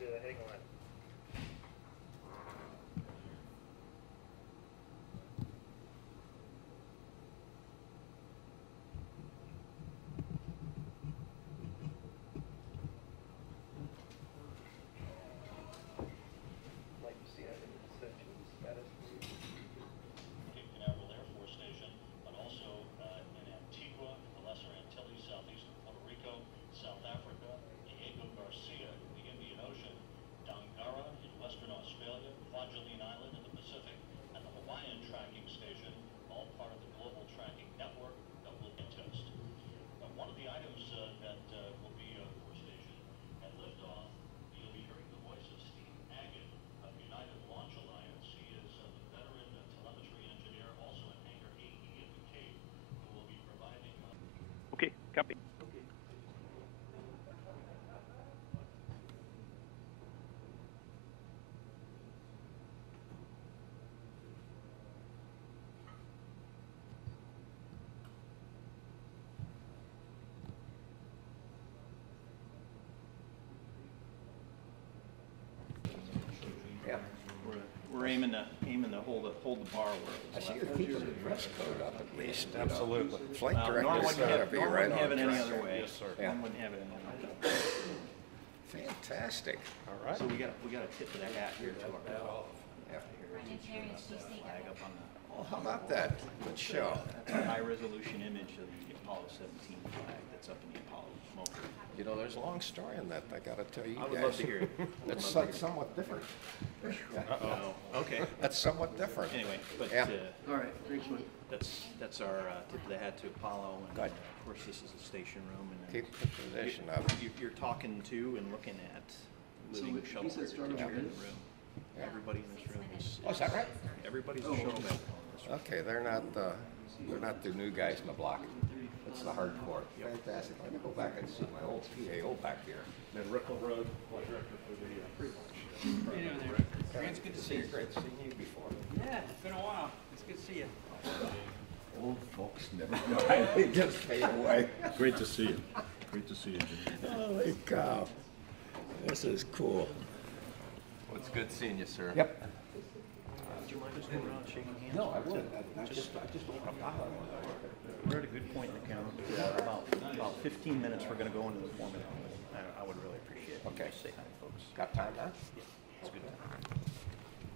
heading on. Okay, copy. Yeah. We're aiming to hold the bar where I it was see left. you're keeping the dress code up at least. Absolutely. Flight Norm director's wouldn't gotta be Norm right wouldn't have on it any track. other way. Yes, sir. Yeah. Norm wouldn't have it any other way. Fantastic. All right. So we got a tip of the hat here to our Yeah. flag up on the. Oh, how about that? Good show. That's a high resolution image of the Apollo 17 flag that's up in the Apollo smoker. You know, there's a long story on that, I gotta tell you I would guys. love to hear it. It's somewhat different. Yeah. Oh, okay. That's somewhat different. Anyway, but Yeah. All right, thanks, Mike. that's our tip of the hat to Apollo, and Good. of course this is a station room, and then Keep the position up. you're talking to and looking at living he shuttle said start here over in here. the room. Yeah. Everybody in this room is. Oh, is that right? Everybody's Oh, a shuttle okay. back home. This room. Okay, they're not the new guys in the block. It's the hardcore. Fantastic. Let me go back and see my old PAO back here. Then Rickle Road, flight director for the pre-launch. Grant, it's good to see you. Great seeing you before. Yeah, it's been a while. It's good to see you. Old folks never die. They just fade away. Great to see you. Great to see you, Jim. Holy cow. This is cool. Well, it's good seeing you, sir. Yep. Would you mind just going around shaking hands? No, I would. I just opened up. We're at a good point in the count. About 15 minutes. We're going to go into the format. I would really appreciate it. Okay. Just say hi, folks. Got time now? Yeah, it's a good time.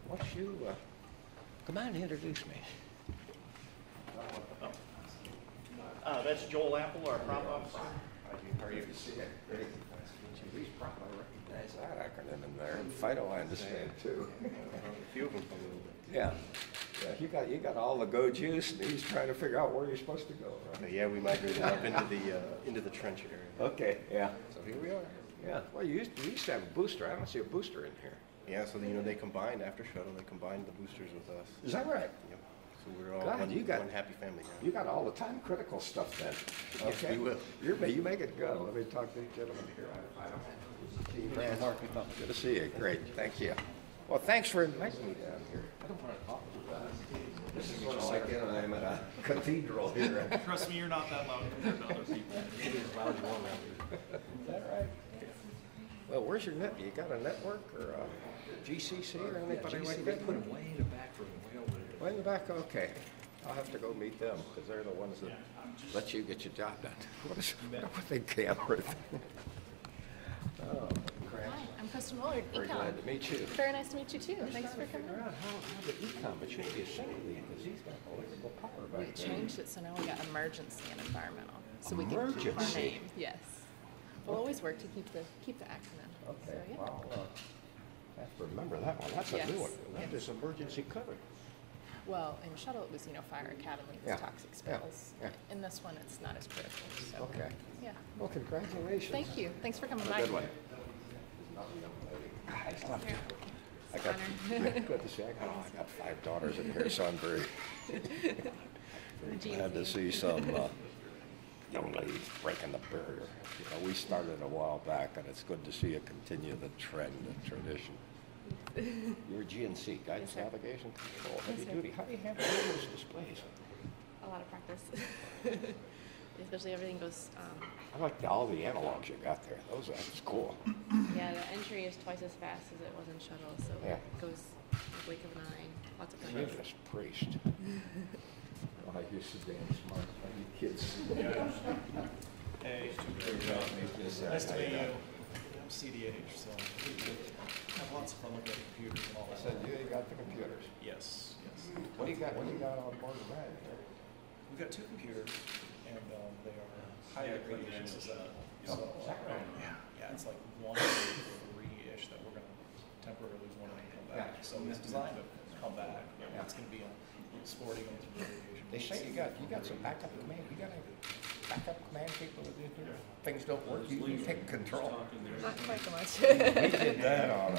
What's you, come on, introduce me. That's Joel Apple, our prop officer. How are you? Geez, I recognize that acronym in there. And Fido, I understand too. A few of them. Yeah. Yeah, you got all the go juice, and he's trying to figure out where you're supposed to go, right? Yeah, we migrated up into the trench area. Okay, yeah. So here we are. Yeah. Well, you used to have a booster. I don't see a booster in here. Yeah, so they combined after shuttle. They combined the boosters with us. Is that right? Yep. So we're all God, one happy family now. You got all the time critical stuff then. Yes, Okay. we will. You make it go. Let me talk to the gentleman here. Good to see you. Great. Thank you. Well, thanks for inviting me down here. I don't want to talk too fast. This is sort of like I'm at a cathedral here. Trust me, you're not that loud compared to other people. Is that right? Well, where's your net? You got a network or a GCC or anybody like that? They put them way in the back room, way over there. Way in the back? Okay. I'll have to go meet them because they're the ones that let you get your job done. What is the camera thing? Oh, crap. Hi, I'm Kristen Willard, Very Econ. glad to meet you. Very nice to meet you too. Thanks for coming. Figure out how the econ, but you be a single lead because he's got electrical power We back there. changed it, so now we got emergency and environmental. So we can keep our Emergency? name. Yes. We'll always work to keep the acronym. Okay, So, yeah. well, I have to remember that one. That's a Yes, new one. That yes. is emergency covered. Well, in shuttle it was, Fire Academy, it was Yeah, toxic yeah, spills. yeah. In this one, it's not as critical. So, Okay. yeah. Well, congratulations. Thank you. Thanks for coming Have by. a good one. I got, good to see. I got 5 daughters in here, so I'm very glad to see some young ladies breaking the barrier. We started a while back, and it's good to see you continue the trend and tradition. You're GNC, Guidance, Yes, sir. Navigation, Control, Heavy Yes, sir. Duty. How do you have all those displays? A lot of practice. especially everything goes, I like all the analogs you got there. That's cool. yeah, the entry is twice as fast as it was in shuttle, so Yeah. it goes a blink of an eye, lots of progress. Jesus priest. Oh, I used to damn smart. You kids. Hey, Nice to meet you. I'm CDH, so have lots of fun looking at computers and all I that. said, you got the computers. Yes, yes. What do you got on board the ride here? We've got 2 computers, and they are high radiation system. So, is that right? yeah, it's like 1 to 3-ish that we're going to temporarily want to come back. Yeah. So it's designed to come back. Yeah. It's going to be sporting them through radiation. They say you got some backup command. You got any backup command people that do things don't work? You take control. Not quite so much. We did that on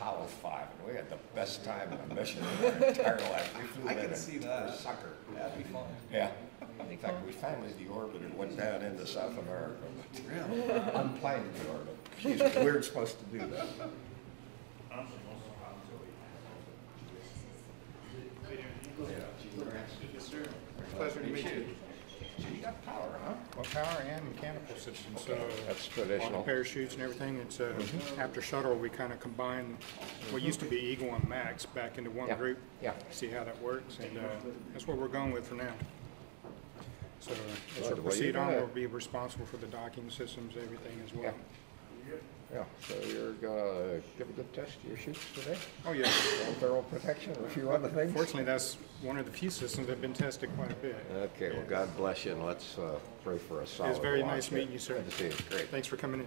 Apollo 5, and we had the best time on a mission in our entire life. We flew I in can a see that. sucker. That'd be fun. Yeah. In fact, we finally deorbited, went down into South America. Really? Unplanned deorbit. Jeez, we were supposed to do that. Pleasure to meet you. You got power, huh? Well, power and mechanical systems, so That's all the traditional. parachutes and everything, it's, after shuttle, we kind of combine what used to be Eagle and Max back into one Yeah. group. Yeah. See how that works, and that's what we're going with for now. So as Good. we Well, proceed you're on, gonna- we'll be responsible for the docking systems, everything as well. Yeah, so you're gonna give a good test to your chutes today? Oh, yeah. Thermal protection and a few other things? Fortunately, that's one of the few systems that have been tested quite a bit. Okay, well, God bless you, and let's pray for a solid It was very launch nice here. meeting you, sir. Good to see you, great. Thanks for coming in.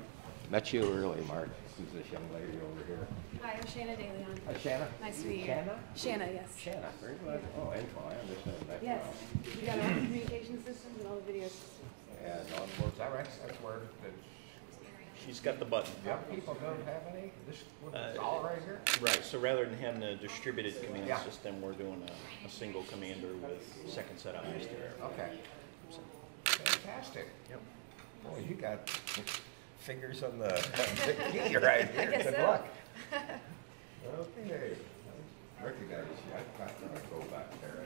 Met you early, Mark. Who's this young lady over here? Hi, I'm Shanna DeLeon. Hi, Shanna. Nice to meet you. Shanna? Shanna, yes. Shanna, very good. Oh, info, I understand that. Yes. now. We got all the communication systems and all the video systems. And on board, all right, that's where, She's got the button. young people don't have any, this, it's all right here? Right, so rather than having a distributed command Yeah. system, we're doing a single commander with second set of eyes there. Okay. Fantastic. Yep. Boy, you got fingers on the key right here. guess Good so. luck. Okay. Recognize you. I've got to go back there.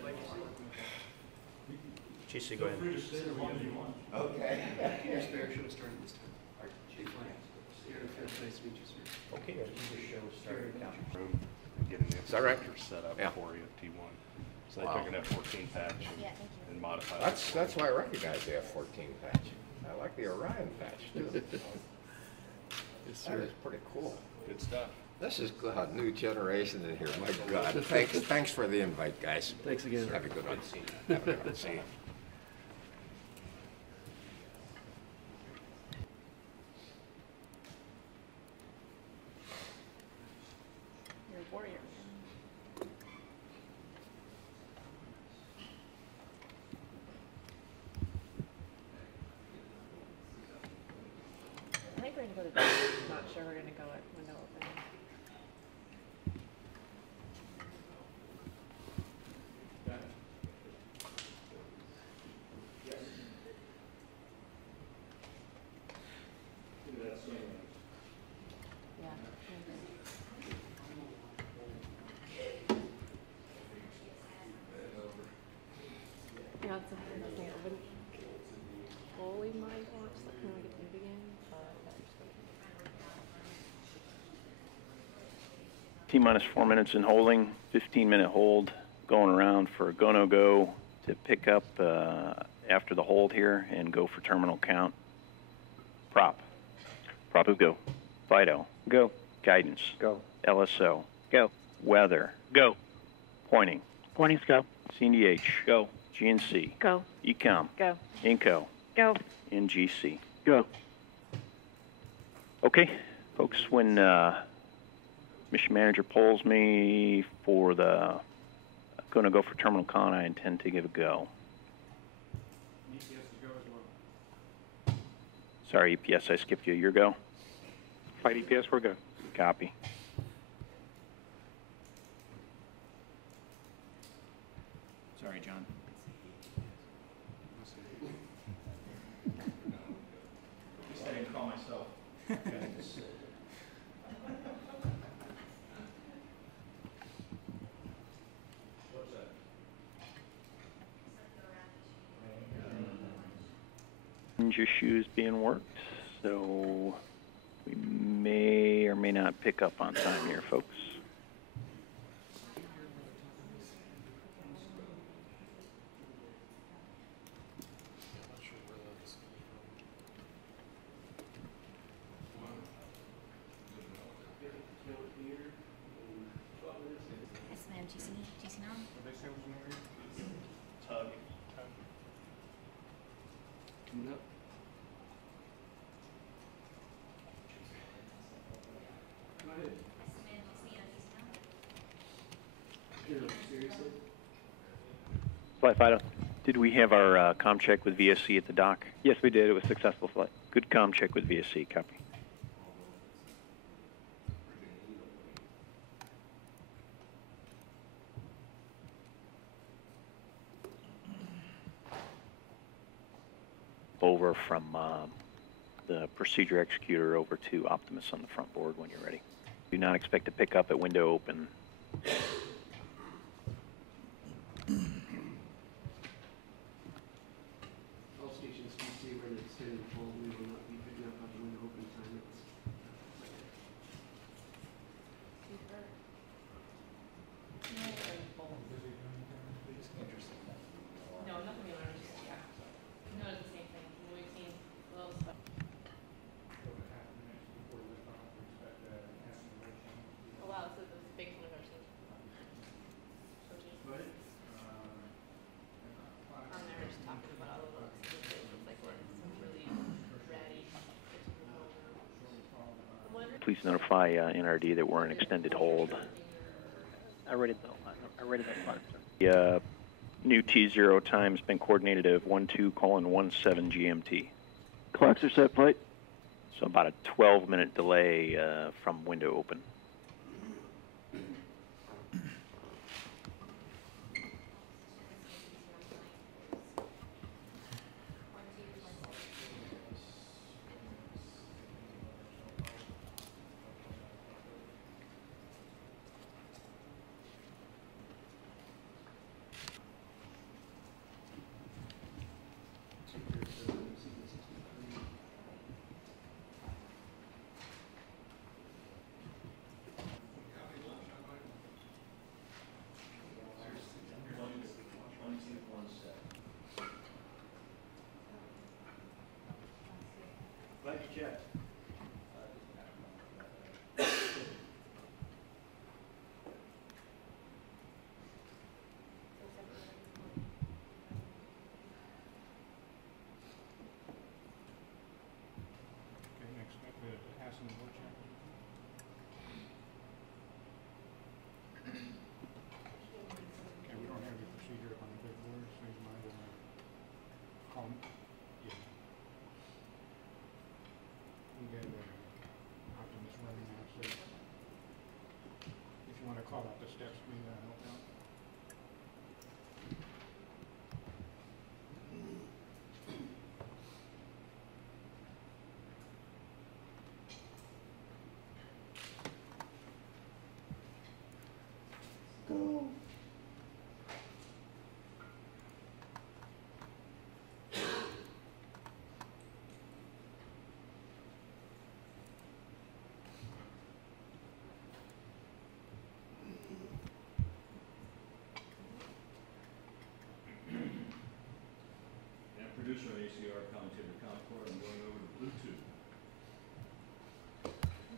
JC, go ahead. Okay. Yes, Mayor, should have started this time. Chief Lance. Nice to meet you, sir. Okay, you just show start count. Room and getting the Is that right? infrastructure set up Yeah. for you at T1. So they Wow. took an F-14 patch and modified it. That's why I recognize the F-14 patch. I like the Orion patch too. Yes, That sir. is pretty cool. Good stuff. This is a new generation in here. My God. Thanks for the invite, guys. Thanks again. Have a good one. Have a good one. See you. You're a warrior. I think we're gonna go to bed. I'm not sure we're gonna go at window open. Yeah. Yeah, it's a thing. I wouldn't fully mind watch that when we get to the beginning, but that's good. T-minus 4 minutes in holding, 15-minute hold, going around for a go-no-go to pick up after the hold here and go for terminal count. Prop. Prop who go. Fido. Go. Guidance. Go. LSO. Go. Weather. Go. Pointing. Pointing's go. CDH. Go. GNC. Go. ECOM. Go. INCO. Go. NGC. Go. Okay, folks, when mission manager polls me for the going to go for terminal con, I intend to give a go. Sorry, EPS, I skipped you. Your go? Flight EPS, we're good. Copy. Sorry, John. I didn't call myself. issues being worked, so we may or may not pick up on time here, folks. Yes, ma'am. GC now? Nope. Seriously? Flight Fido, did we have our comm check with VSC at the dock? Yes, we did. It was a successful flight. Good comm check with VSC, copy. Over from the procedure executor over to Optimus on the front board when you're ready. Do not expect to pick up at window open. All stations PC where the extended hold, we will not be picking up at the window open time. No, nothing we learned, yeah. No, it's the same thing. We've seen little stuff. Oh wow, so this is big one of our scenes. What? On there, just talking about all the looks. It looks like we're some really ratty. Please notify NRD that we're in extended hold. I read it though. I read it that far. The new T0 time's been coordinated of 12:17 GMT. Clocks are set, flight. So about a 12-minute delay from window open. Glad you checked. Okay, next up, we have passing the board check. Okay, we don't have the procedure up on the big board, so you might call me. Yeah. We got Optimus running now, so if you want to call out the steps, we help out. And producer on ACR commentator Concord, I'm going over to Bluetooth.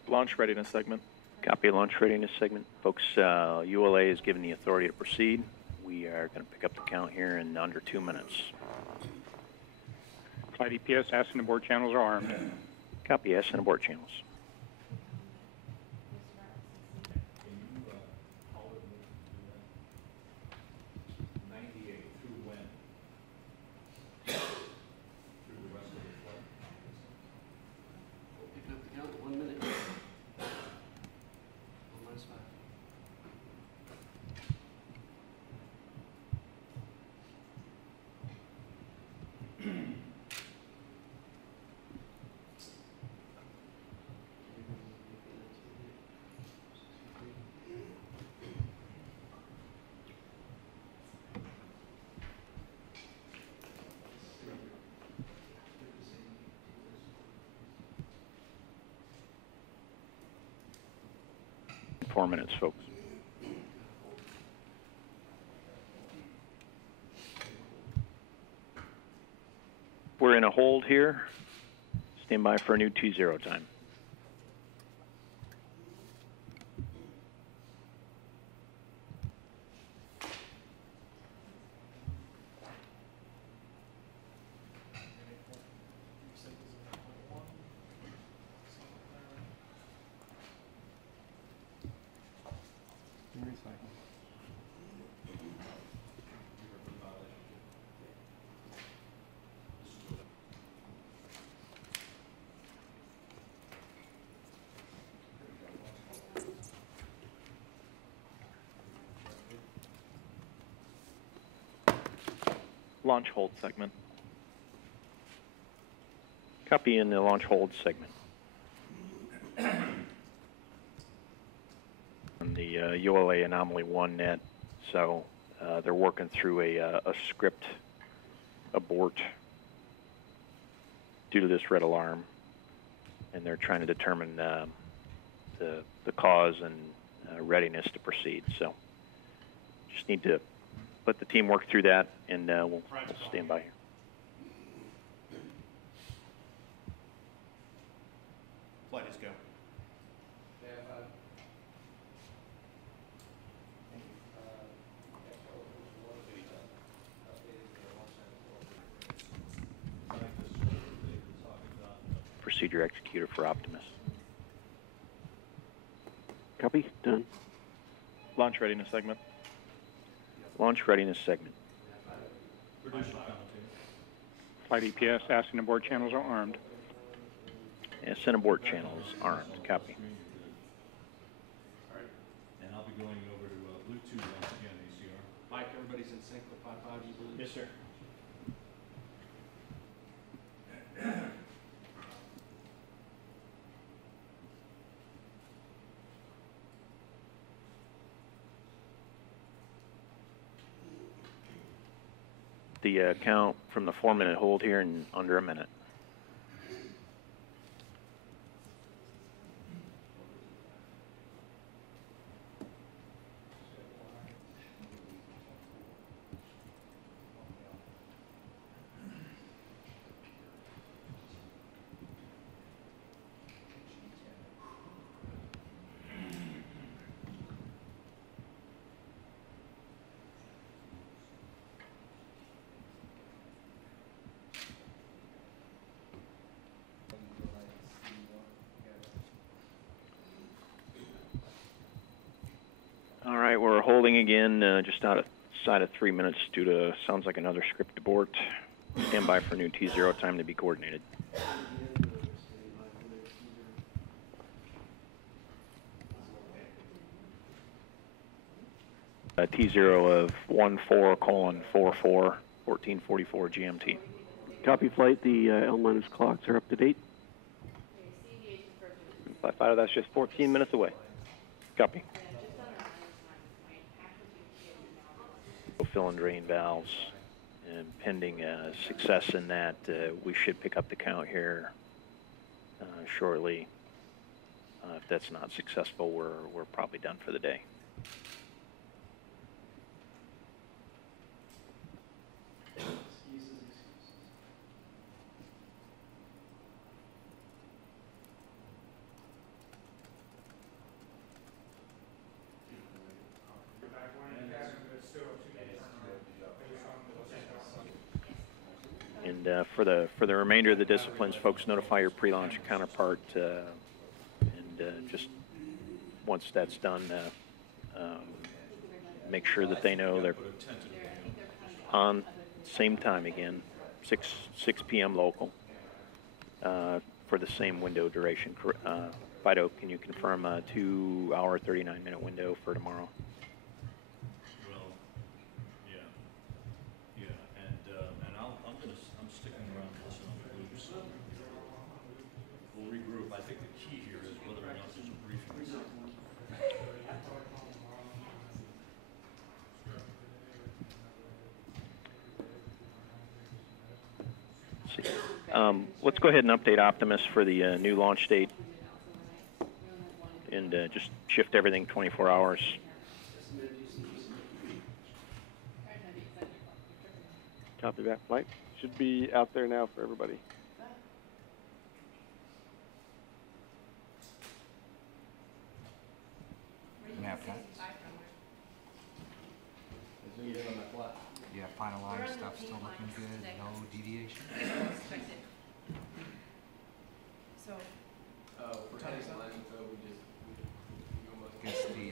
Launch readiness segment. Copy launch readiness segment. Folks, ULA is given the authority to proceed. We are going to pick up the count here in under 2 minutes. Flight EPS, ascent and board channels are armed. Copy ascent abort channels. Can you call it and do that? 98 through when? Through the rest of the flight? Picking up the count in 1 minute. 1 minus 5. 4 minutes, folks. We're in a hold here. Stand by for a new T0 time. Launch hold segment. Copy in the launch hold segment. On the ULA Anomaly 1 net, so they're working through a script abort due to this red alarm, and they're trying to determine the cause and readiness to proceed. So just need to let the team work through that, and we'll stand by here. Flight is go. Procedure executed for Optimus. Copy. Done. Launch readiness segment. Launch readiness segment. Flight EPS, ascent and board channels are armed. Ascent abort channels armed. Copy. And I'll be going over to Bluetooth once again, ACR. Mike, everybody's in sync with 5.5, you believe? Yes, sir. The count from the 4-minute hold here in under a minute. All right, we're holding again, just outside of 3 minutes due to, sounds like another script abort. Stand by for new T0 time to be coordinated. T0 of 14:44, 1444 GMT. Copy flight. The L- clocks are up to date. Flight fighter, that's just 14 minutes away. Copy. Fill and drain valves, and pending success in that, we should pick up the count here shortly. If that's not successful, we're probably done for the day. And for the remainder of the disciplines, folks, notify your pre-launch counterpart, and just once that's done, make sure that they know they're on same time again, 6 p.m. local, for the same window duration. Fido, can you confirm a 2-hour, 39-minute window for tomorrow? Well, yeah, and I'm sticking around to listen on the blues. We'll regroup. I think the key here is whether or not there's a briefing. Let's go ahead and update Optimus for the new launch date. and just shift everything 24 hours. Copy that. Flight should be out there now for everybody. Yeah, final line stuff still looking good, no deviation. So, Guess the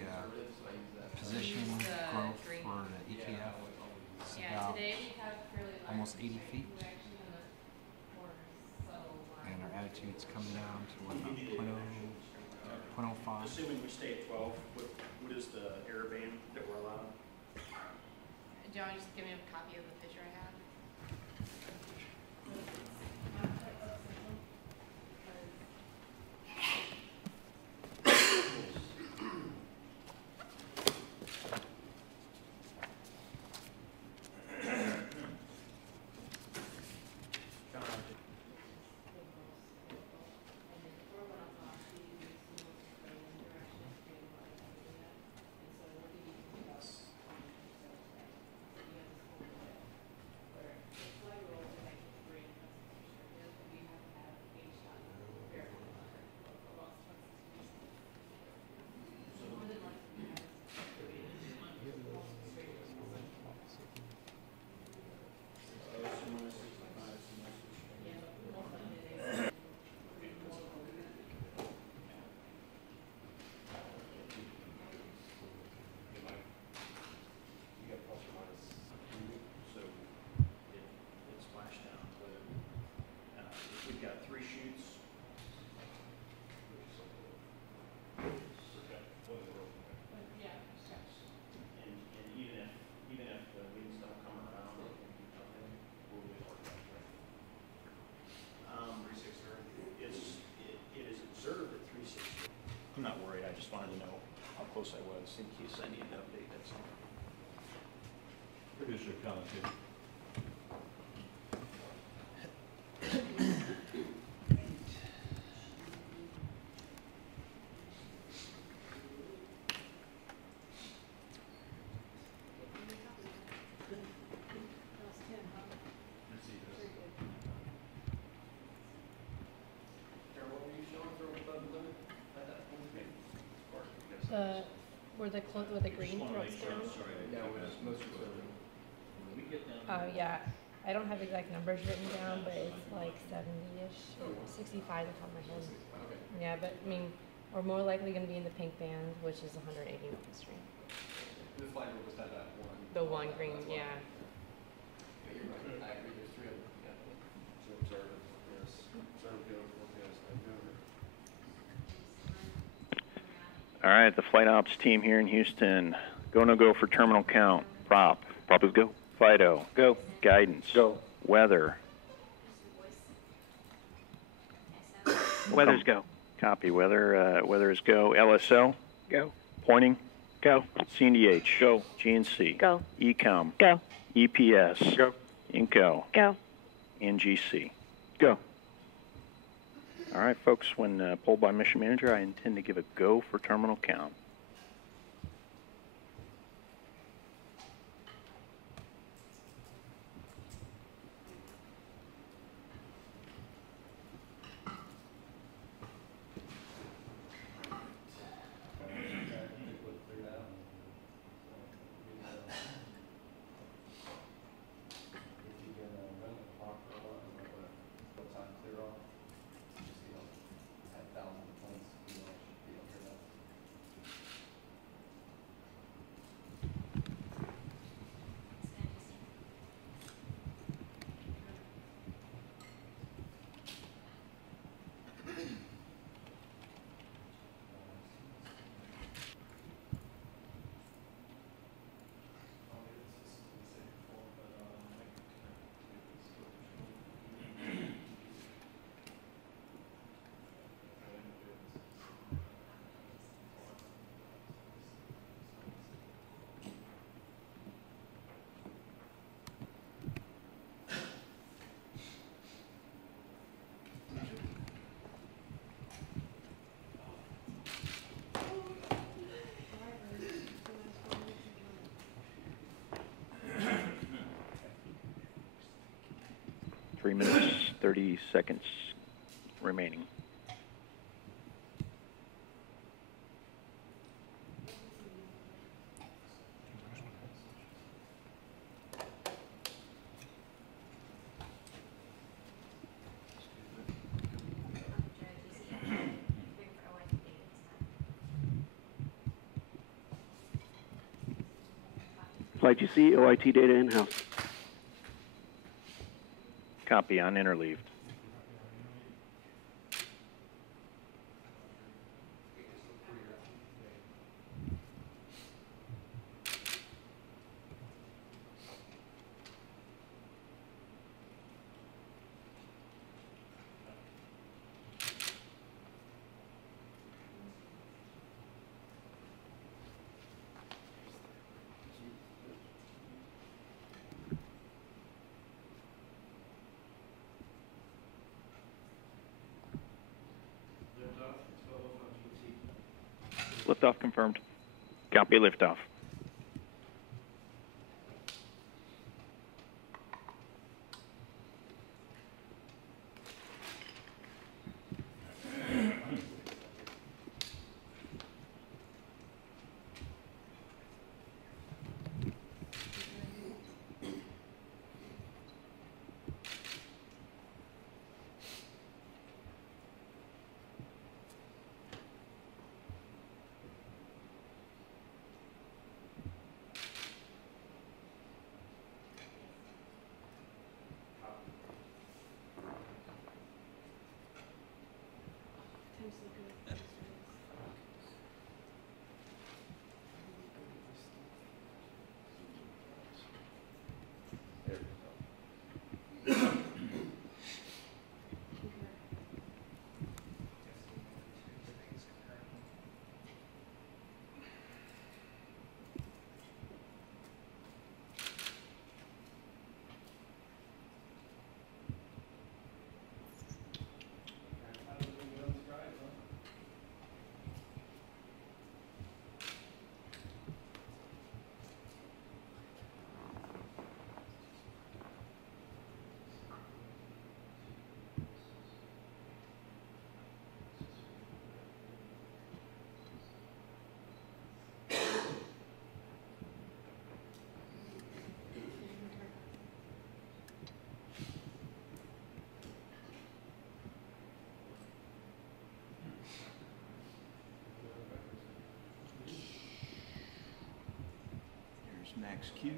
position growth for the ETF is about almost 80 feet. And our attitude's coming down to what, about 0.05. Assuming we stay at 12, what is the error band that we're allowed? do you want to just give me a copy of the picture I have? I'm not worried. I just wanted to know how close I was in case I needed to update that. Producer commentary. Where the close with the green throats down? Oh yeah, I don't have exact numbers written down, but it's like 70-ish, 65 off the top of my head. Yeah, but I mean, we're more likely going to be in the pink band, which is 180 North Street. The flight rule was that one. The one green, yeah. But you're right. I agree. There's three of them. Yeah. To observe it. Yes. Observe, go, forecast, and go. All right, the flight ops team here in Houston. Go, no go for terminal count. Prop. Prop is go. FIDO. Go. Guidance. Go. Weather. Weather's go. Copy. Weather. Weather is go. LSO. Go. Pointing. Go. CNDH. Go. GNC. Go. ECOM. Go. EPS. Go. INCO. Go. NGC. Go. All right, folks, when polled by mission manager, I intend to give a go for terminal count. 3 minutes, 30 seconds remaining. Flight GC, OIT data in-house. Copy on interleaved. Liftoff confirmed. Copy liftoff. Max Q.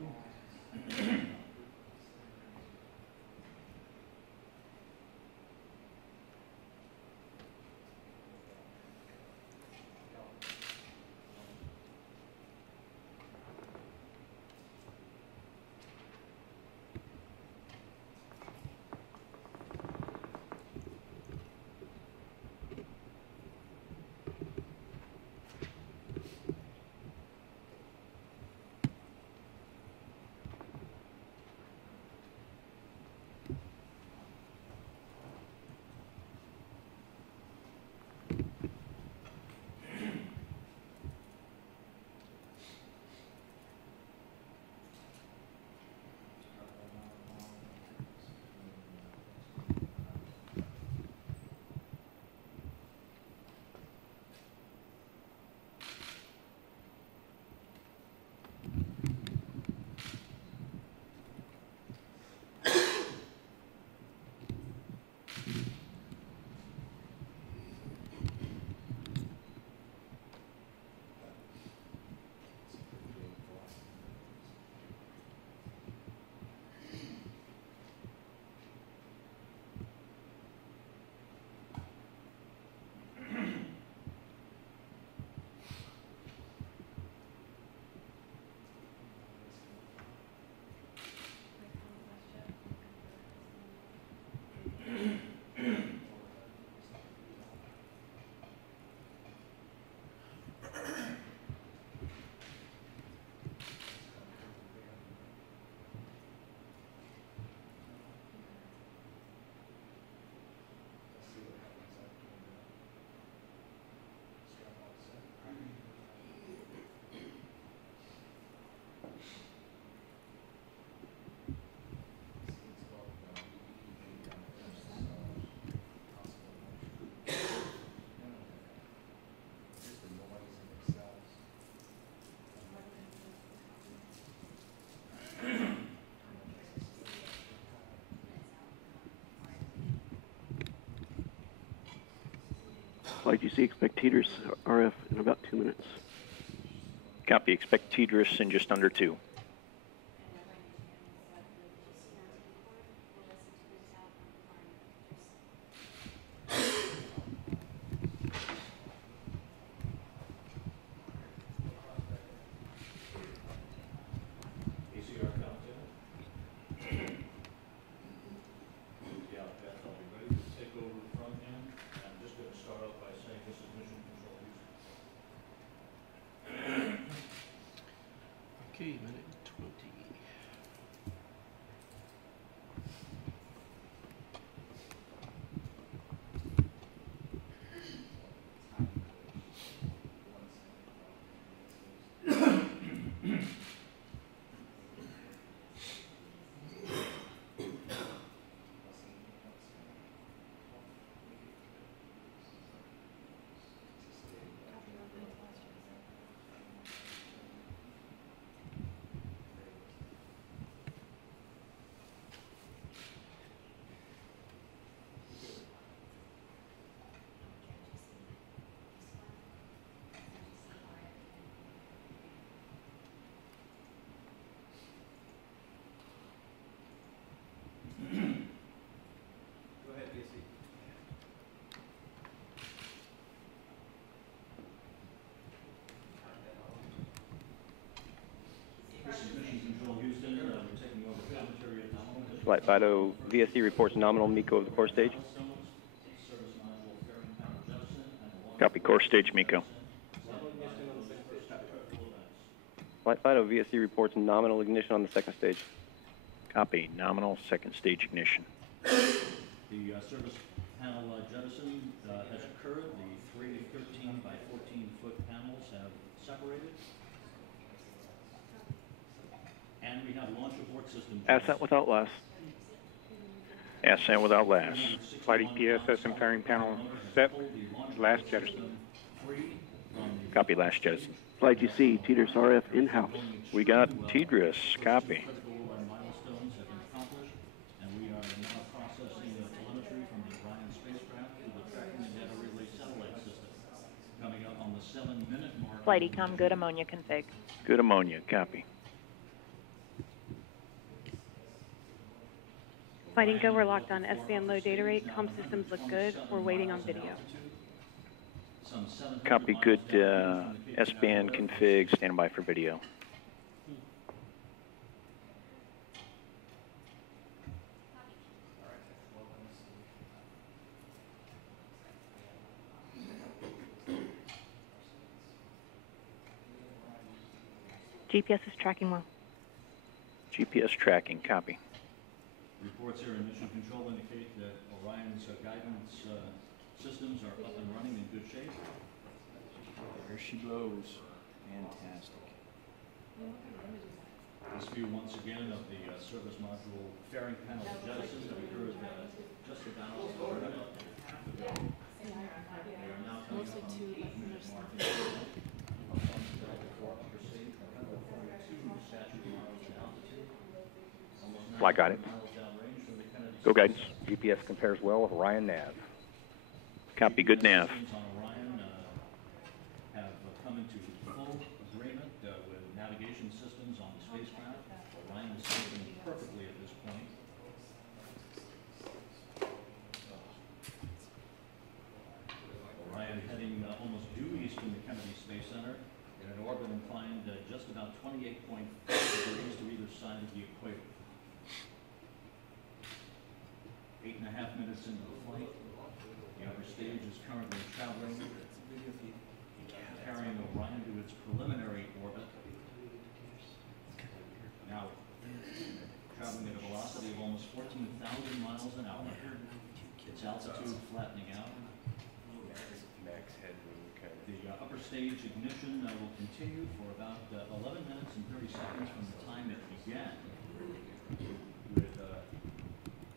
Flight GC, expect TDRS RF in about 2 minutes. Copy. Expect TDRS in just under 2. ACR count in. Yeah, Beth, I'll be ready to take over from him. I'm just going to start off by saying this is mission control use. Okay, minute 20. Go ahead, BSC. This is mission control Houston. We're taking over commentary at the moment. Flight Fido, VSC reports nominal MECO of the core stage. Service module fairing panel jettison and the launch Copy. Core stage MECO. Flight Fido, VSC reports nominal ignition on the second stage. Copy. Nominal second stage ignition. The service panel jettison has occurred. The 3 13 by 14 foot panels have separated. And we have launch abort system. Ascent without last. Ascent without last. Flight EPSS and fairing panel set. Last jettison. Copy. Last jettison. Flight GC, TDRS RF in-house. We got TDRS. Copy. Critical milestones have been accomplished, and we are now processing the telemetry from the Orion spacecraft to the tracking and data relay satellite system. Coming up on the 7-minute mark. Flight Ecom, good ammonia config. Good ammonia. Copy. Flight Inco, we're locked on S-band low data rate. Comm systems look good. We're waiting on video. Copy. Good S-band config. Stand by for video. GPS is tracking well. GPS tracking. Copy. Reports here in mission control indicate that Orion's guidance systems are up and running in good shape. There she blows. Fantastic. This view once again of the service module fairing panel jettison that occurred just about a minute and a half ago. They are now coming up on the 8-minute mark. Fly got it. Go guidance. GPS compares well with Orion nav. Copy. Good nav. On Orion have come into full agreement with navigation systems on the spacecraft. Orion is functioning perfectly at this point. Orion heading almost due east from the Kennedy Space Center in an orbit inclined just about 28.5 degrees to either side of the equator. 8.5 minutes into the flight, the upper stage is currently traveling, carrying Orion to its preliminary orbit. Now, traveling at a velocity of almost 14,000 miles an hour. Its altitude flattening out. Max headroom kind of. The upper stage ignition will continue for about 11 minutes and 30 seconds from the time it began. With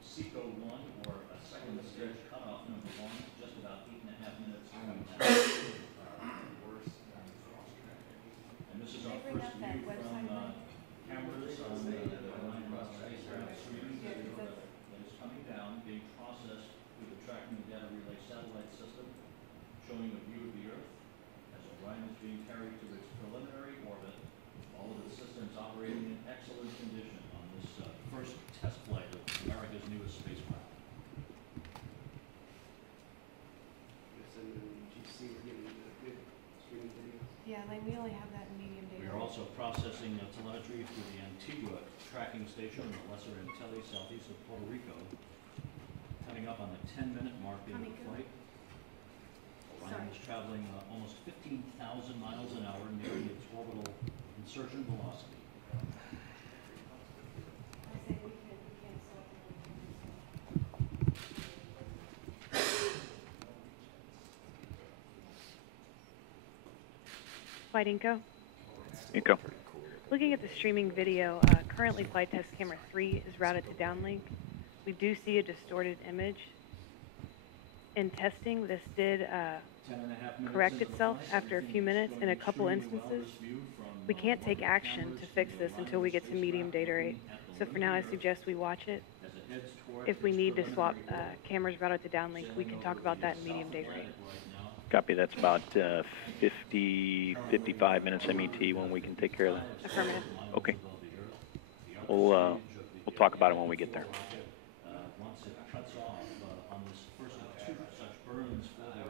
SECO 1, or a second stage cutoff number 1, just about 8.5 minutes from now. And this is our first view from cameras on the Orion spacecraft screen that is coming down, being processed through the tracking and data relay satellite system, being carried to its preliminary orbit. All of its systems operating in excellent condition on this first test flight of America's newest spacecraft. Yeah, like we only have that in medium We data. are also processing telemetry through the Antigua tracking station in the Lesser Antilles, southeast of Puerto Rico. Coming up on the 10-minute mark in the flight. Orion is traveling almost 15,000 miles an hour, nearing its orbital insertion velocity. Flight Inco. Inco. Looking at the streaming video, currently flight test camera 3 is routed to downlink. We do see a distorted image. In testing, this did correct itself after a few minutes in a couple instances. We can't take action to fix this until we get to medium data rate. So for now, I suggest we watch it. If we need to swap cameras routed to downlink, we can talk about that in medium data rate. Copy. That's about 55 minutes MET when we can take care of that. Affirmative. Okay. We'll talk about it when we get there. Once it cuts off on this first of two such burns for the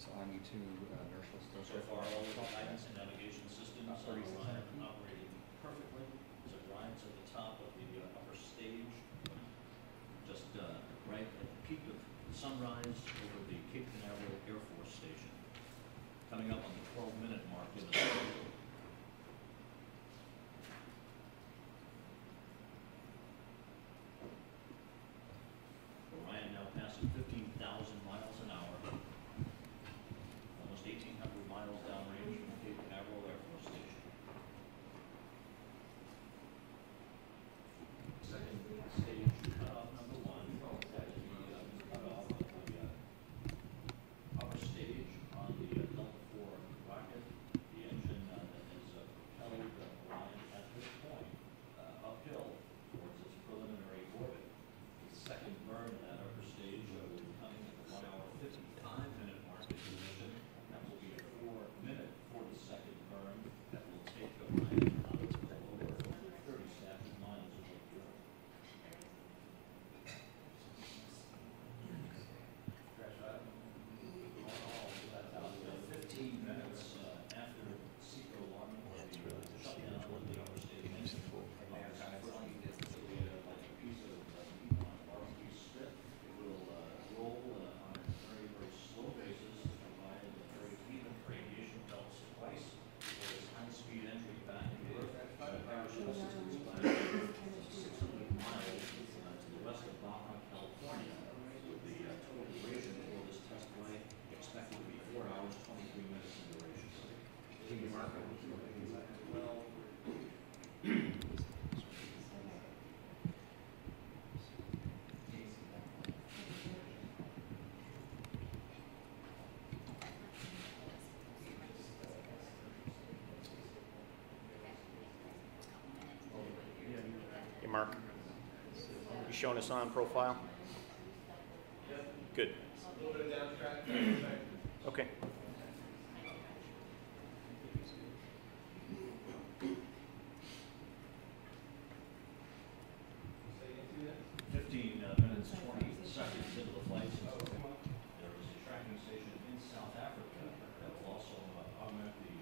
So on you two, inertial still So far, all of the guidance and navigation systems are operating perfectly. So Ryan's at the top of the upper stage, just right at the peak of sunrise over the Cape Canaveral Air Force Station. Coming up on the 12-minute mark in the Orion now passing 15,000 miles an hour. Almost 1,800 miles downrange from Cape Canaveral Air Force Station. Second stage cutoff number 1. That is the cutoff of the upper stage on the Delta IV rocket. The engine that has propelled Orion at this point uphill towards its preliminary orbit. The second burn in that upper stage will be coming at the 1 hour 55-minute mark in position. That will be a 4-minute 42nd burn that will take Orion out of the lower 30 statute miles above the Earth. About 15 minutes after SECO-1 or the shutdown of the upper stage engine. Like a piece of Piedmont barbecue strip, it will roll on a very, very slow basis to provide a very even radiation belts twice for its high-speed entry back to Earth. The parachute systems by 600 miles to the west of Baja, California, with the total duration for this test flight expected to be 4 hours, 23 minutes in duration. Hey, Mark. You showing us on profile? Good. Okay. 15 minutes, 20 seconds into the flight. There is a tracking station in South Africa that will also augment the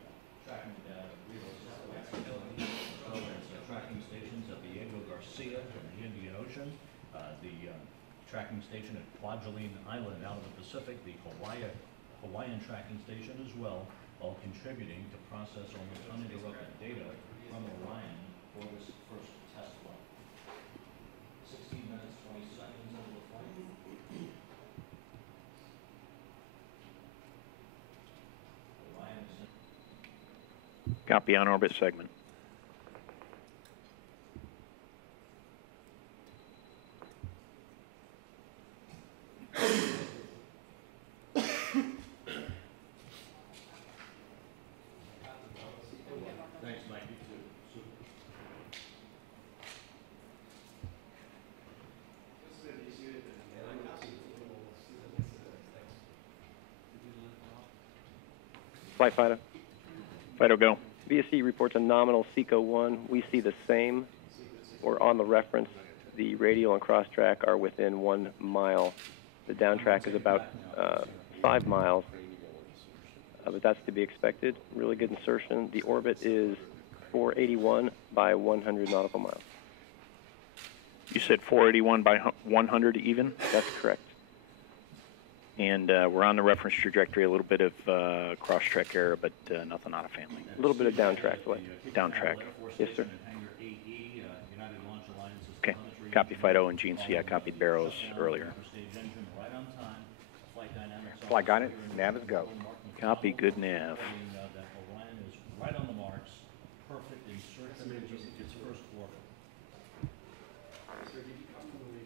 tracking data of real satellites. As well as tracking stations at Diego Garcia in the Indian Ocean, the tracking station at Kwajalein Island out of the Pacific, the Hawaiian tracking station as well, all contributing to process almost uninterrupted data from Orion for this first test flight. 16 minutes, 20 seconds into the flight. Orion is Copy on orbit segment. Thanks, Mike. You too. Flight Fido. Fido, go. VSC reports a nominal SECO 1. We see the same. We're on the reference. The radial and cross track are within 1 mile. The down track is about 5 miles, but that's to be expected. Really good insertion. The orbit is 481 by 100 nautical miles. You said 481 by 100 even? That's correct. And we're on the reference trajectory, a little bit of cross-track error, but nothing out of family. A little bit of down track, Flight. Down track. Yes, sir. Okay. Copy Fido and GNC. I copied Barrows earlier. Flight guidance, nav is go. Copy, good nav. Right on the marks, perfect insertion into its first orbit.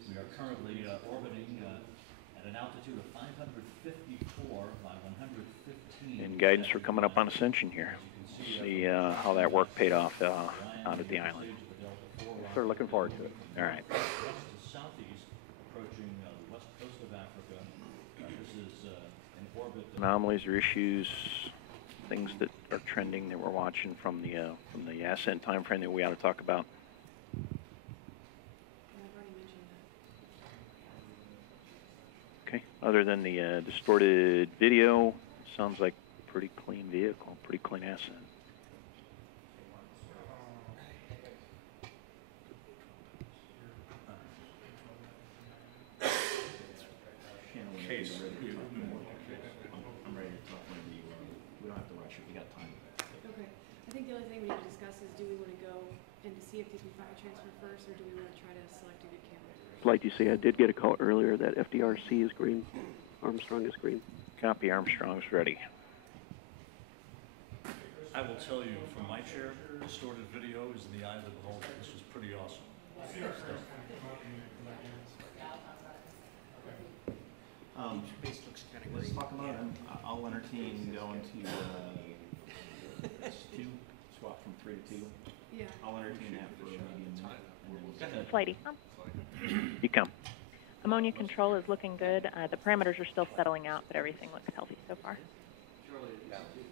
We are currently orbiting at an altitude of 554 by 115. And guidance for coming up on Ascension here. See how that work paid off out at the island. Yes, sir, looking forward to it. All right. West to southeast, approaching the west coast of Africa. This is an orbit. Anomalies or issues, things that are trending that we're watching from the ascent time frame that we ought to talk about. Okay. Other than the distorted video, sounds like a pretty clean vehicle, pretty clean ascent. I'm ready to talk whenever you are. We don't have to rush it. We got time. Okay. I think the only thing we need to discuss is, do we want to go into CFDP fire transfer first, or do we want to try to select a good camera? Flight DC, I did get a call earlier that FDRC is green. Armstrong is green. Copy. Armstrong's ready. I will tell you, from my chair, distorted video is in the eye of the beholder. This was pretty awesome. Let's talk about it. I'll entertain going to 2, swap from 3 to 2. Yeah. I'll entertain that for maybe a minute. Flighty. You come. Ammonia control is looking good. The parameters are still settling out, but everything looks healthy so far.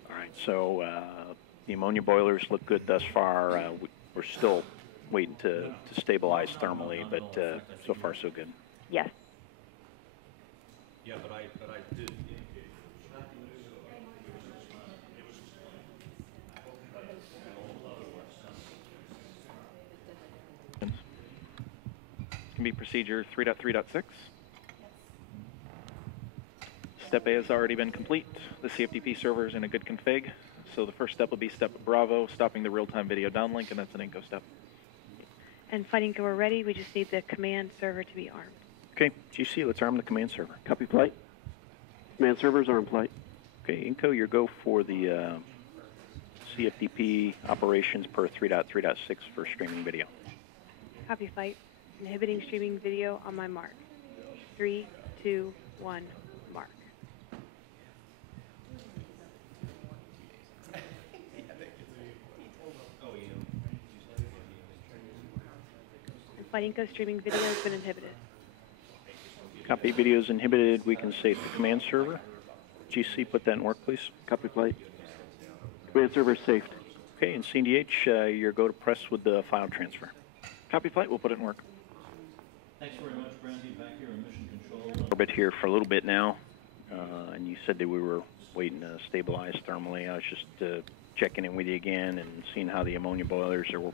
All right. So the ammonia boilers look good thus far. We're still waiting to stabilize thermally, but so far so good. Yes. Yeah, but I did indicate. Can be procedure 3.3.6. Step A has already been complete. The CFDP server is in a good config. So the first step will be step Bravo, stopping the real-time video downlink, and that's an INCO step. And Fighting Go, we're ready. We just need the command server to be armed. Okay, GC, let's arm the command server. Copy Flight. Command servers are in flight. Okay, INCO, your go for the CFDP operations per 3.3.6 for streaming video. Copy Fight. Inhibiting streaming video on my mark. 3, 2, 1, mark. And Fighting Go streaming video has been inhibited. Copy, videos inhibited. We can save the command server. GC, put that in work, please. Copy Flight. Command server is saved. Okay, and CDH, your go to press with the file transfer. Copy Flight, we'll put it in work. Thanks very much, Brandy. Back here in mission control. Orbit here for a little bit now, and you said that we were waiting to stabilize thermally. I was just checking in with you again and seeing how the ammonia boilers are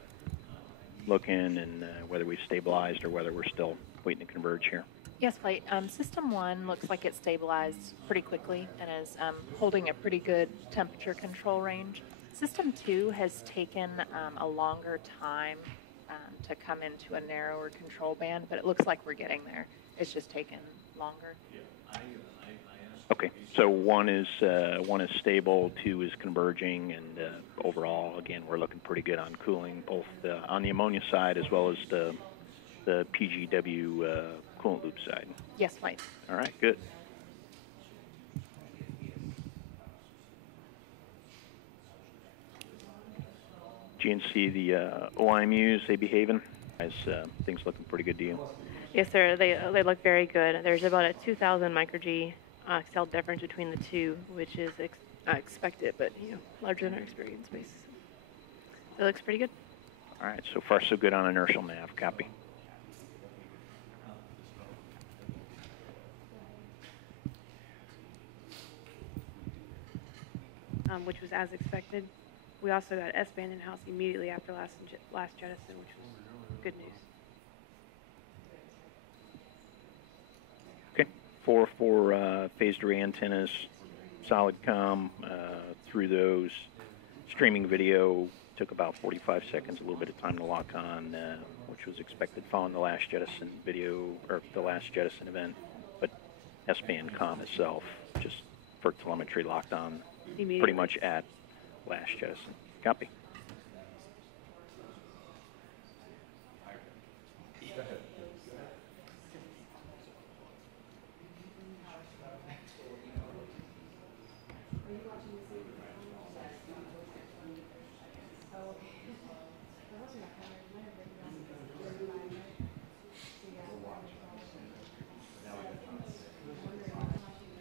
looking and whether we've stabilized or whether we're still waiting to converge here. Yes, Flight. System 1 looks like it's stabilized pretty quickly and is holding a pretty good temperature control range. System 2 has taken a longer time to come into a narrower control band, but it looks like we're getting there. It's just taken longer. Okay, so one is stable, 2 is converging, and overall, again, we're looking pretty good on cooling, both on the ammonia side as well as the PGW coolant loop side. Yes, Flight. All right, good. GNC, the OIMUs, they behaving? As things looking pretty good to you? Yes, sir. They look very good. There's about a 2,000 micro-G cell difference between the two, which is expect it, but larger than our experience base. It looks pretty good. All right, so far so good on inertial nav. Copy. Which was as expected. We also got S-band in-house immediately after last jettison, which was good news. Okay, 4 phased array antennas, solid comm through those. Streaming video took about 45 seconds, a little bit of time to lock on, which was expected following the last jettison video, or the last jettison event. But S-band comm itself, just for telemetry, locked on pretty much at last jettison. Copy.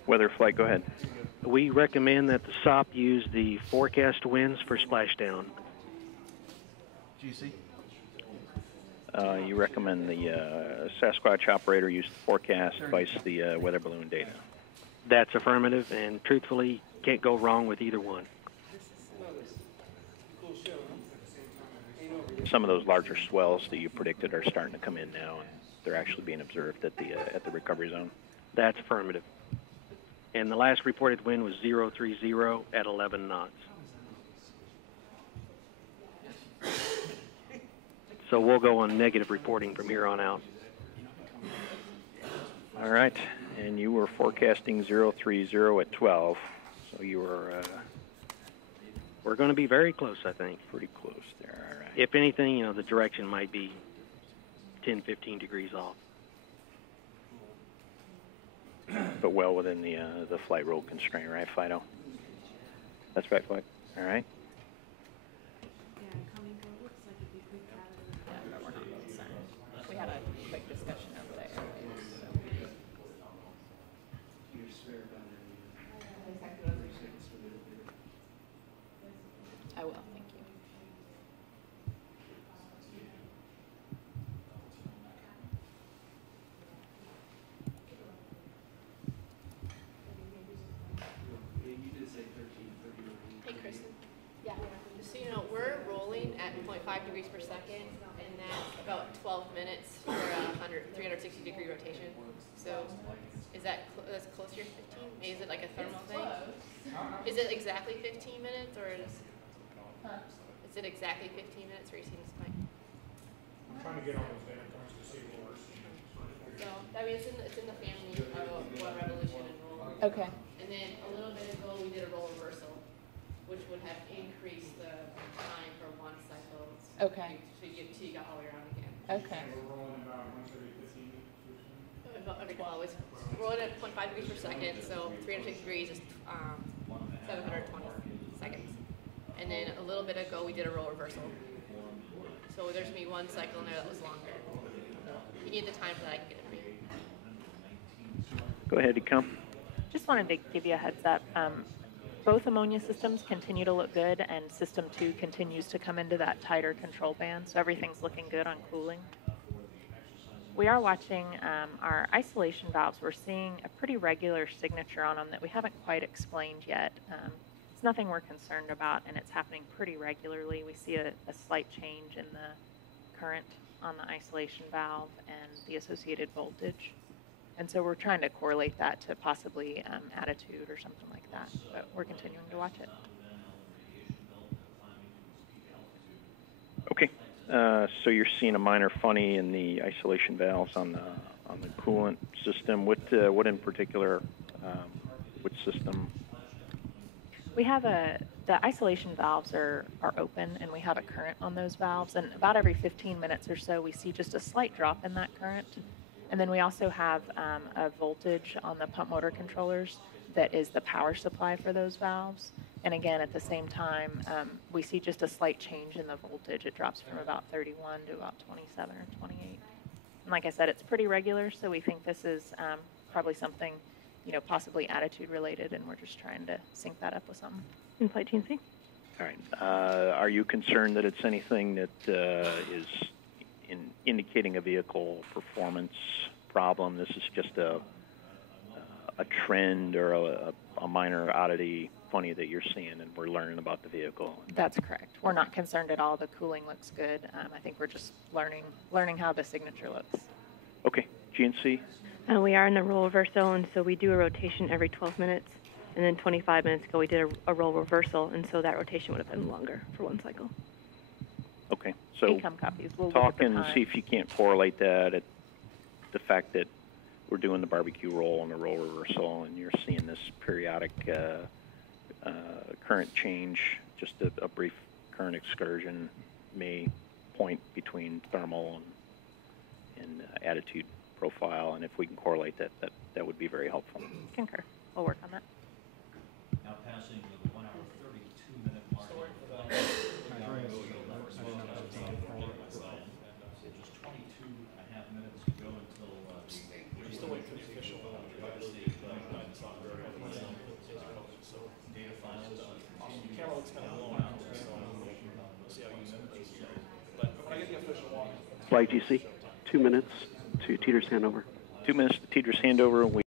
Weather flight, go ahead. We recommend that the SOP use the forecast winds for splashdown. GC? You recommend the Sasquatch operator use the forecast, vice the weather balloon data. That's affirmative, and truthfully, can't go wrong with either one. Some of those larger swells that you predicted are starting to come in now, and they're actually being observed at the recovery zone. That's affirmative. And the last reported wind was 030 at 11 knots. So we'll go on negative reporting from here on out. All right, and you were forecasting 030 at 12, so you were... We're going to be very close, I think. Pretty close there, all right. If anything, the direction might be 10, 15 degrees off. But well within the flight rule constraint, right, Fido? That's right, Flight. All right. We had a quick discussion over there. I will, thank you. Hey, Kristen. Yeah, just so you know, we're rolling at 0.5 degrees per second, and that's about 12 minutes for a 360-degree rotation. So is that that's close to your 15? Is it like a thermal thing? Is it exactly 15 minutes, or is it exactly 15 minutes, or you see this mic? I'm trying to get all those data points to see what we're seeing. So, I mean, it's in the family of what revolution and roll. Okay. And then a little bit ago, we did a role reversal, which would have increased the time for one cycle. Okay. So you got all the way around again. Okay. We're rolling about once every 15 minutes or something. Every 12 is rolling at 0.5 degrees per second, so 360 degrees is 720 seconds. And then a little bit ago, we did a role reversal. So there's gonna be one cycle in there that was longer. You need the time for that, I can get it for you. Go ahead, Ecom. Just wanted to give you a heads up. Both ammonia systems continue to look good, and System 2 continues to come into that tighter control band, so everything's looking good on cooling. We are watching our isolation valves. We're seeing a pretty regular signature on them that we haven't quite explained yet. It's nothing we're concerned about, and it's happening pretty regularly. We see a slight change in the current on the isolation valve and the associated voltage. And so we're trying to correlate that to possibly attitude or something like that, but we're continuing to watch it. Okay, so you're seeing a minor funny in the isolation valves on the coolant system. What in particular? Which system? We have the isolation valves are open, and we have a current on those valves, and about every 15 minutes or so we see just a slight drop in that current. And then we also have a voltage on the pump motor controllers that is the power supply for those valves. And again, at the same time, we see just a slight change in the voltage. It drops from about 31 to about 27 or 28. And like I said, it's pretty regular, so we think this is probably something possibly attitude related, and we're just trying to sync that up with something. In-flight GNC. All right. Are you concerned that it's anything that is indicating a vehicle performance problem? This is just a trend or a minor oddity, funny that you're seeing, and we're learning about the vehicle. That's correct. We're not concerned at all. The cooling looks good. I think we're just learning how the signature looks. Okay. GNC? We are in the roll reversal, and so we do a rotation every 12 minutes. And then 25 minutes ago, we did a roll reversal, and so that rotation would have been longer for one cycle. Okay. So ACOM copies. We'll talk look at the and time. see if you can't correlate that at the fact that we're doing the barbecue roll and the roll reversal, and you're seeing this periodic current change. Just a brief current excursion may point between thermal and attitude profile, and if we can correlate that would be very helpful. Concur. We'll work on that. Now passing the 1 hour 32-minute mark. Just 22.5 minutes to go until we're still waiting for the official data files. Camera looks kind of blown out, so we'll see how useful it is. But when I get the official one. Flight GC, 2 minutes to Teeter's handover. 2 minutes to Teeter's handover. We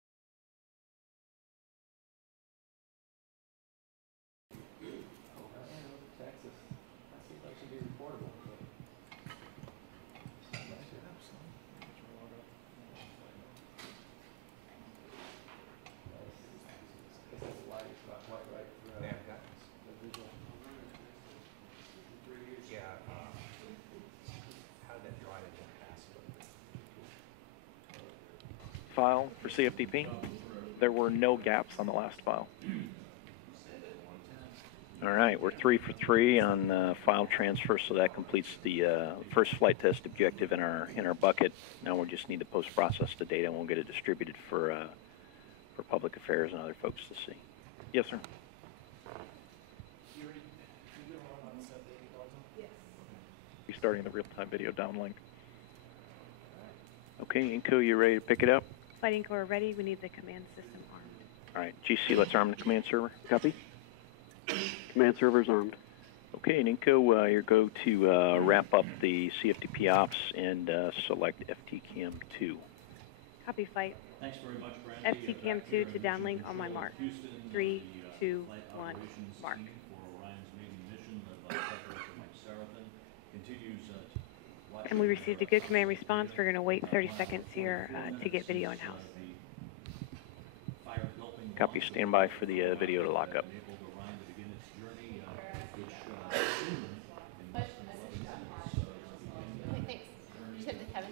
file for CFDP. There were no gaps on the last file. All right, we're 3 for 3 on file transfer, so that completes the first flight test objective in our bucket. Now we just need to post-process the data, and we'll get it distributed for public affairs and other folks to see. Yes, sir. We're starting the real-time video downlink. Okay, Inco, you ready to pick it up? Fighting Corps ready. We need the command system armed. All right, GC, let's arm the command server. Copy. Command server's armed. Okay, and Inco, you're go to wrap up the CFDP ops and select FTCAM2. Copy flight. Thanks very much, Brandy. FTCAM2 to downlink on my mark. 3, 2, 1, mark. And we received a good command response. We're going to wait 30 seconds here to get video in-house. Copy, stand by for the video to lock up. Okay, thanks. You said to Kevin?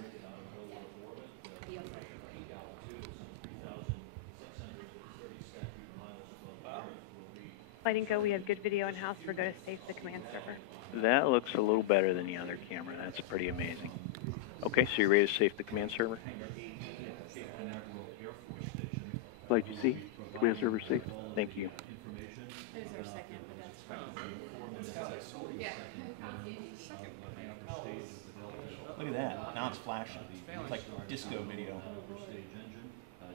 Flight Inco, we have good video in-house. We're going to save the command server. That looks a little better than the other camera. That's pretty amazing. Okay, so you're ready to safe the command server? Flight GC, command server safe. Thank you. There's our second, but that's fine. Yeah. Look at that. Now it's flashing. It's like disco video.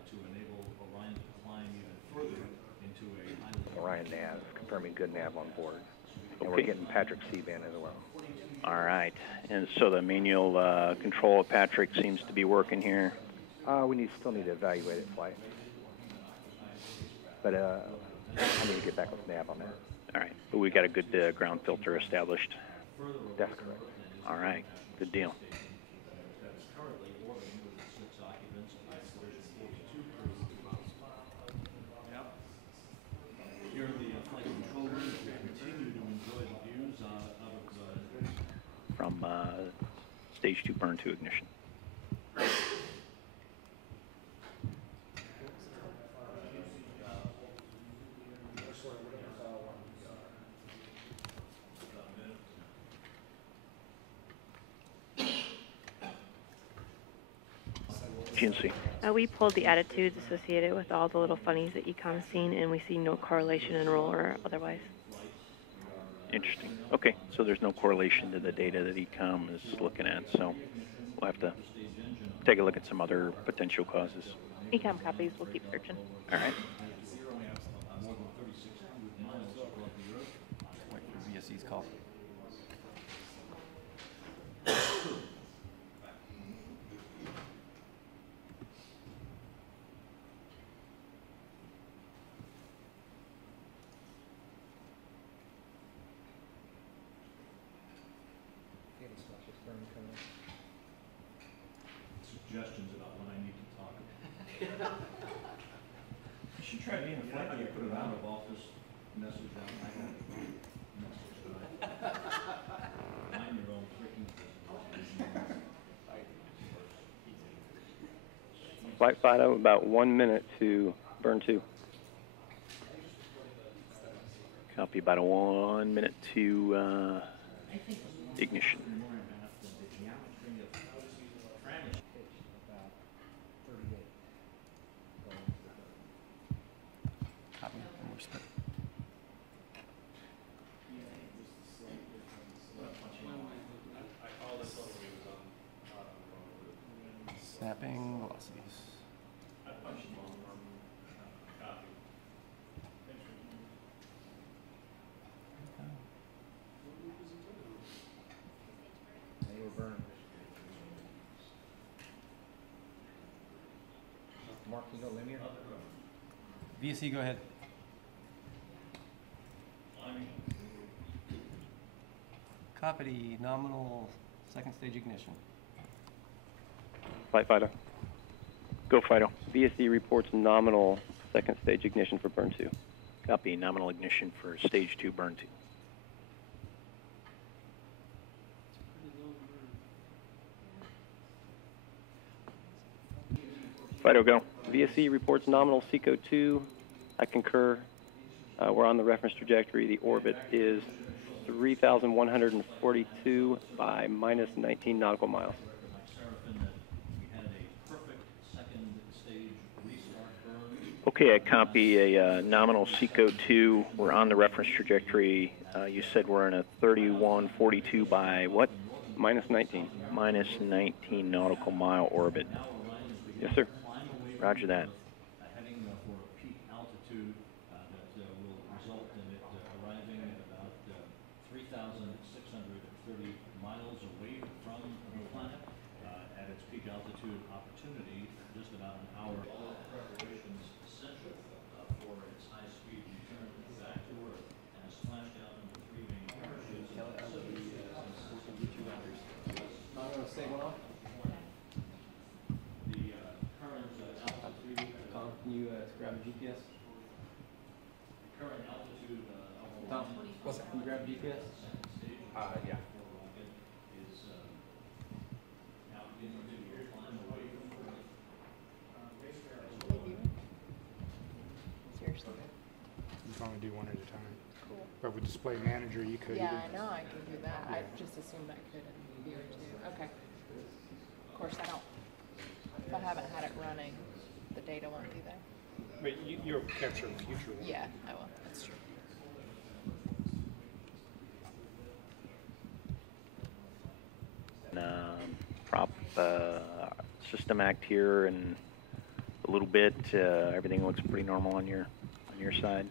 To enable Orion to climb even further into a highly Orion nav, confirming good nav on board. And we're Okay. getting Patrick's C-band as well. All right, and so the manual control of Patrick seems to be working here. We still need to evaluate it flight. But I need to get back with nav on that. All right, but we got a good ground filter established. That's correct. All right, good deal. Here in the flight control room, we continue to enjoy the views out of From stage 2 burn to ignition. GNC. We pulled the attitudes associated with all the little funnies that ECOM's seen, and we see no correlation in roll or otherwise. Interesting. Okay, so there's no correlation to the data that ECOM is looking at, so we'll have to take a look at some other potential causes. Ecom copies. We'll keep searching. All right. More than 3,600 miles above the Earth. Wait for VSE's call. Suggestions about when I need to talk. You should try being a flight when you put an out of office message out. I got a message tonight. Mind your own freaking business. Flight Fido, about 1 minute to burn 2. Copy, about a 1 minute to ignition. Snapping velocities. They were burned. Mark, you go linear. VSE, go ahead. Copy, nominal second stage ignition. Flight Fido. Go Fido. VSE reports nominal second stage ignition for burn 2. Copy, nominal ignition for stage 2, burn 2. Fido, go. VSE reports nominal SECO 2. I concur. We're on the reference trajectory. The orbit is 3,142 by minus 19 nautical miles. Okay, I copy a nominal SECO 2. We're on the reference trajectory. You said we're in a 3142 by what? Minus 19. Minus 19 nautical mile orbit. Yes, sir. Roger that. Heading for peak altitude that will result in it arriving at about 3,630 miles away from the planet. At its peak altitude opportunity, just about an hour. All preparations essential for its high-speed return back to Earth and splashed out into 3 main parachutes. I'm going to say one off. The current altitude. Can you grab a GPS? Current altitude Tom, what's that? Can you grab a GPS? Yeah. Seriously. You can only do one at a time. Cool. But with Display Manager, you could. Yeah, I know I can do that. I just assumed I could in here too. Okay. Of course, I don't. If I haven't had it running, the data won't be there. But you'll capture a future one. Yeah, I will. That's true. Prop system act here and a little bit. Everything looks pretty normal on your side.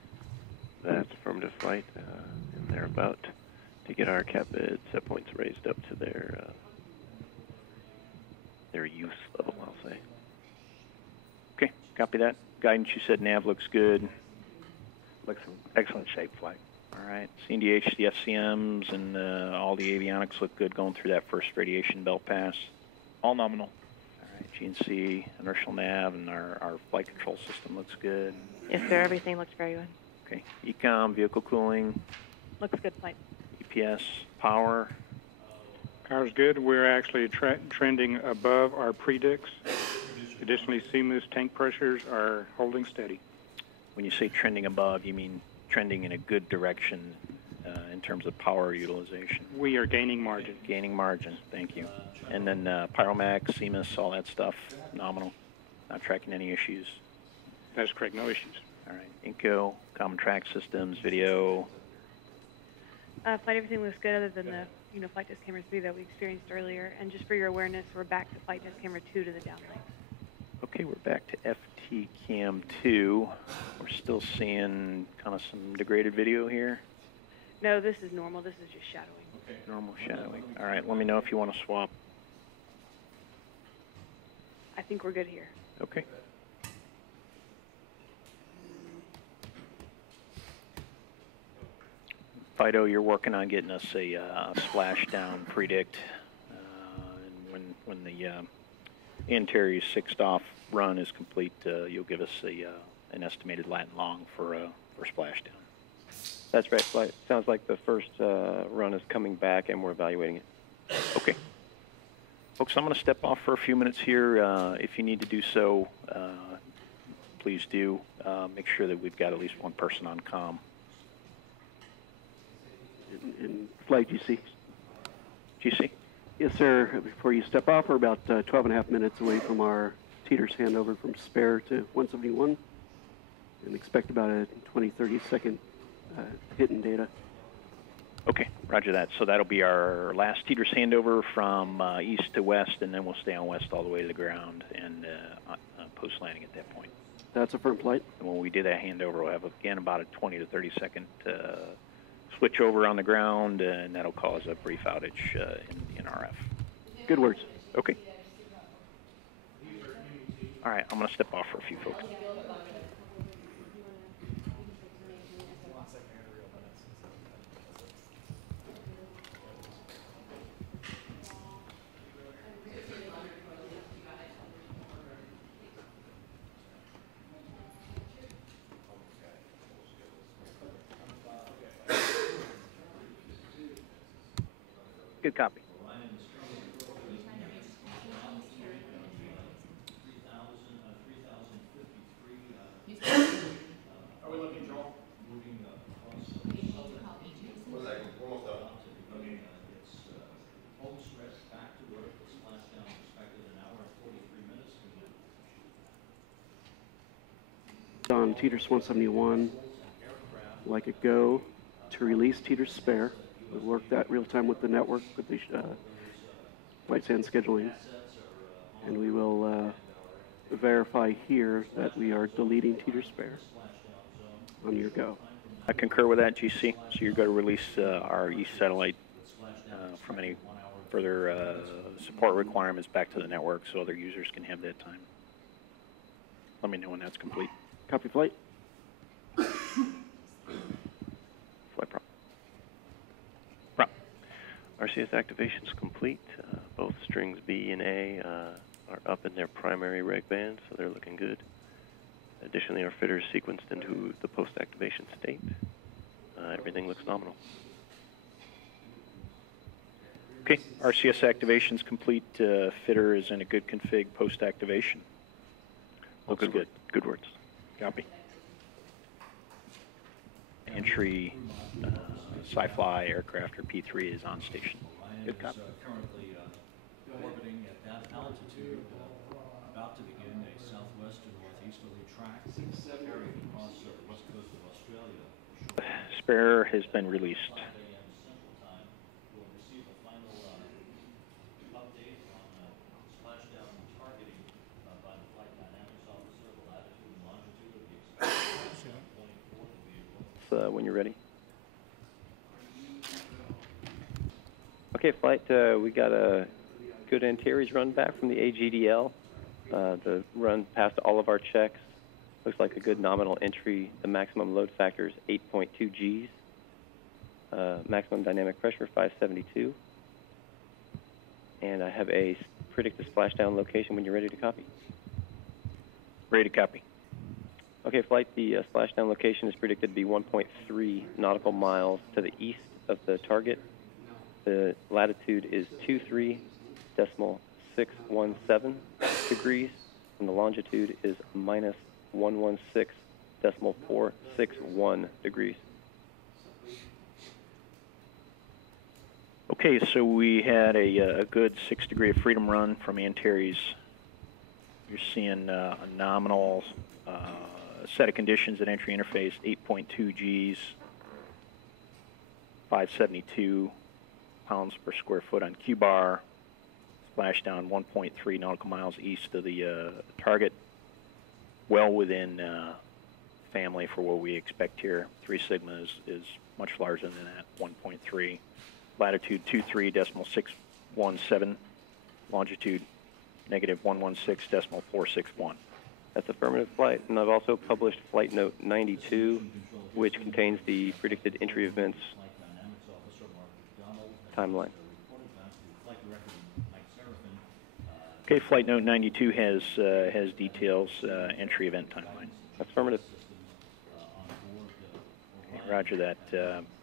That's affirmative flight, and they're about to get our cap set points raised up to their use level, I'll say. Okay, copy that. Guidance, you said nav looks good. Looks in excellent shape, flight. All right, CNDH, the FCMs, and all the avionics look good going through that first radiation belt pass. All nominal. All right, GNC, inertial nav, and our flight control system looks good. Yes, sir. Everything looks very good. Okay, ECOM, vehicle cooling. Looks good, flight. EPS, power. Power's good. We're actually trending above our predicts. Additionally, CMOOS tank pressures are holding steady. When you say trending above, you mean trending in a good direction in terms of power utilization? We are gaining margin. Gaining margin, thank you. And then Pyromax, CMOOS, all that stuff, nominal. Not tracking any issues. That's correct, no issues. All right, Inco, common track systems, video. Flight, everything looks good other than the flight test camera 3 that we experienced earlier. And just for your awareness, we're back to flight test camera 2 to the downlink. Okay, we're back to FT. T-Cam 2. We're still seeing kind of some degraded video here. No, this is normal. This is just shadowing. Normal shadowing. All right, let me know if you want to swap. I think we're good here. Okay. Fido, you're working on getting us a splashdown predict. And when the anterior 6th-off run is complete, you'll give us an estimated lat and long for splashdown. That's right, Flight. Sounds like the first run is coming back, and we're evaluating it. Okay. Folks, I'm going to step off for a few minutes here. If you need to do so, please do. Make sure that we've got at least one person on comm. In Flight GC. GC? Yes, sir. Before you step off, we're about 12 and a half minutes away from our teeters handover from spare to 171, and expect about a 20, 30 second hidden data. Okay, roger that. So that'll be our last teeters handover from east to west, and then we'll stay on west all the way to the ground and post landing at that point. That's a firm flight. And when we do that handover, we'll have, again, about a 20 to 30 second switch over on the ground, and that'll cause a brief outage in RF. Good words. Okay. All right, I'm going to step off for a few folks. Good copy. Are we looking, Joel? One second, we're almost done. Home stretch back to work, the splashdown expected an hour and 43 minutes. On teeters 171, like a go to release teeters spare. We'll work that real time with the network with the flight sand scheduling, and we will verify here that we are deleting teeter spare on your go. I concur with that, GC. So you're going to release our east satellite from any further support requirements back to the network so other users can have that time. Let me know when that's complete. Copy, flight. Flight prop. RCS activation is complete. Both strings B and A are up in their primary reg band, so they're looking good. Additionally, our fitter is sequenced into the post-activation state. Everything looks nominal. Okay, RCS activation is complete. Fitter is in a good config post-activation. Looks good. Good words. Copy. Entry Sci-Fly aircraft or P3 is on station. Good copy. Currently orbiting at that altitude, about to begin a southwest to northeasterly track carrying across the west coast of Australia. Spare has been released. 5 a.m. Central Time. We'll receive a final update on splashdown targeting by the flight dynamics officer, the latitude and longitude of the expected point for the vehicle. When you're ready. Okay, Flight, we got a good Antares run back from the AGDL. The run passed all of our checks. Looks like a good nominal entry. The maximum load factor is 8.2 Gs. Maximum dynamic pressure, 572. And I have a predict the splashdown location when you're ready to copy. Ready to copy. Okay, Flight, the splashdown location is predicted to be 1.3 nautical miles to the east of the target. The latitude is 23.617 degrees, and the longitude is minus 116.461 degrees. Okay, so we had a good 6 degree of freedom run from Antares. You're seeing a nominal set of conditions at entry interface, 8.2 Gs, 572 pounds per square foot on Q-bar, splashdown 1.3 nautical miles east of the target. well within family for what we expect here. 3 sigma is much larger than that, 1.3. Latitude 23.617, longitude negative 116.461. That's affirmative flight, and I've also published Flight Note 92, which contains the predicted entry events timeline. Okay, Flight Note 92 has details, entry event timeline. That's affirmative. Okay, roger that.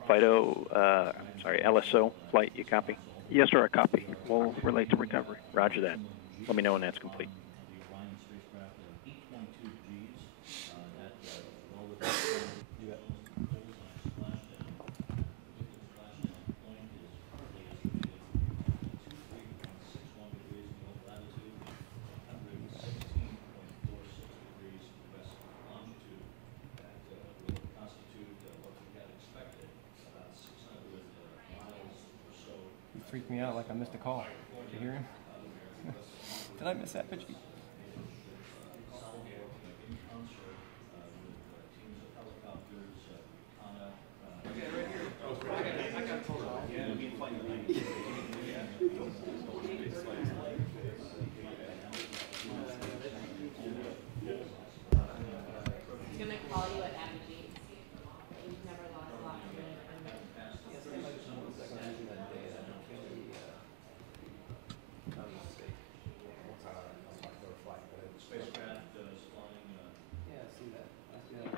LSO flight, you copy? Yes, sir, I copy. We'll relate to recovery. Roger that. Let me know when that's complete. He freaked me out like I missed a call. Did you hear him? Did I miss Apogee? He's gonna call you at Apogee. We've never lost a lot from it.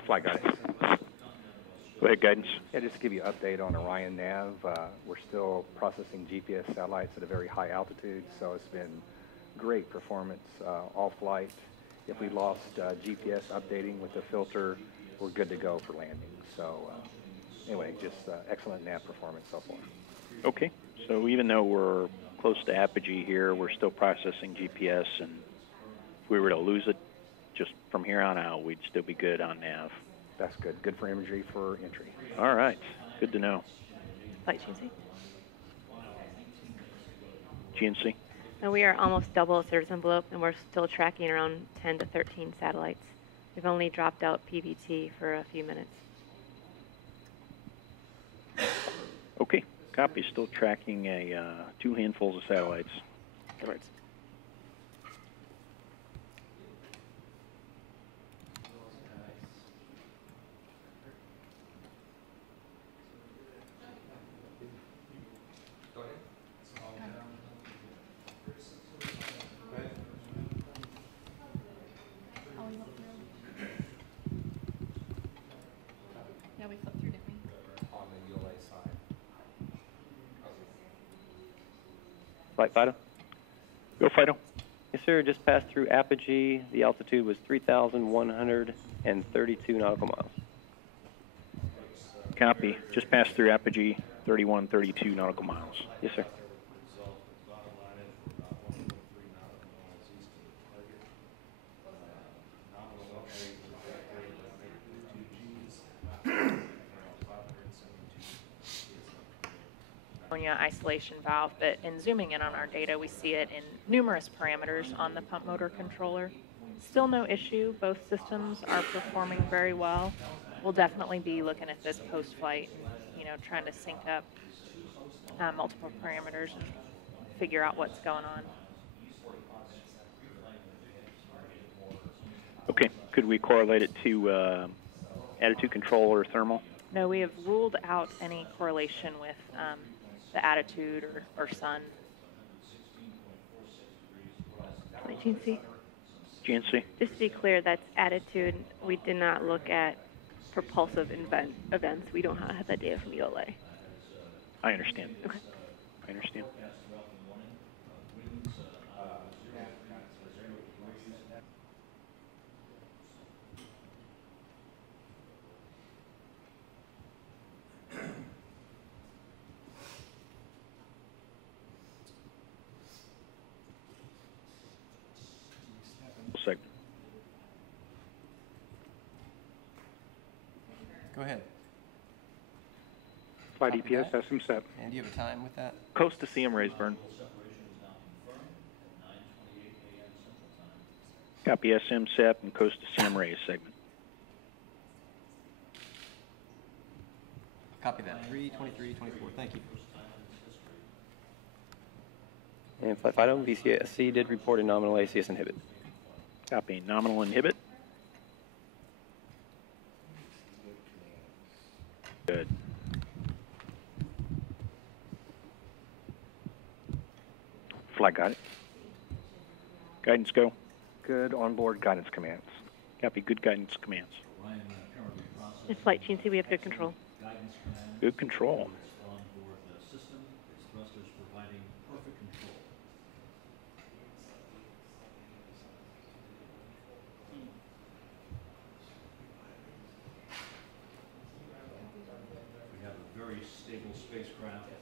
Flight guidance. Go ahead, guidance. Yeah, just to give you an update on Orion Nav, we're still processing GPS satellites at a very high altitude, so it's been great performance all flight. If we lost GPS updating with the filter, we're good to go for landing. So anyway, just excellent nav performance so far. Okay, so even though we're close to Apogee here, we're still processing GPS, and if we were to lose it just from here on out, we'd still be good on nav. That's good. Good for imagery for entry. All right, good to know. Flight GNC. GNC? And we are almost double service envelope, and we're still tracking around 10 to 13 satellites. We've only dropped out PVT for a few minutes. Okay, copy. Still tracking 2 handfuls of satellites. Edwards. Yeah, we flipped through, didn't we? On the ULA side. Flight Fido? Go Fido. Yes, sir. Just passed through Apogee. The altitude was 3,132 nautical miles. Copy. Just passed through Apogee, 3132 nautical miles. Yes, sir. Isolation valve, but in zooming in on our data, we see it in numerous parameters on the pump motor controller. Still no issue. Both systems are performing very well. We'll definitely be looking at this post-flight, trying to sync up multiple parameters and figure out what's going on. Okay, could we correlate it to attitude control or thermal? No, we have ruled out any correlation with the attitude or sun. GNC. GNC. Just to be clear, that's attitude. We did not look at propulsive events. We don't have that data from ULA. I understand. Okay. I understand. Segment. Go ahead. Flight Copy EPS, that. SM set. And do you have a time with that? Coast to CM Raysburn. Copy SMSEP and Coast to Sam Reyes segment. Copy that. 32324. Thank you. And Flight Fido, VCSC did report a nominal ACS inhibit. Copy. Nominal inhibit. Good. Flight got it. Guidance go. Good onboard guidance commands. Copy. Good guidance commands. And Flight GNC, we have good control. Good control. On board the system, its thrusters providing perfect control. We have a very stable spacecraft,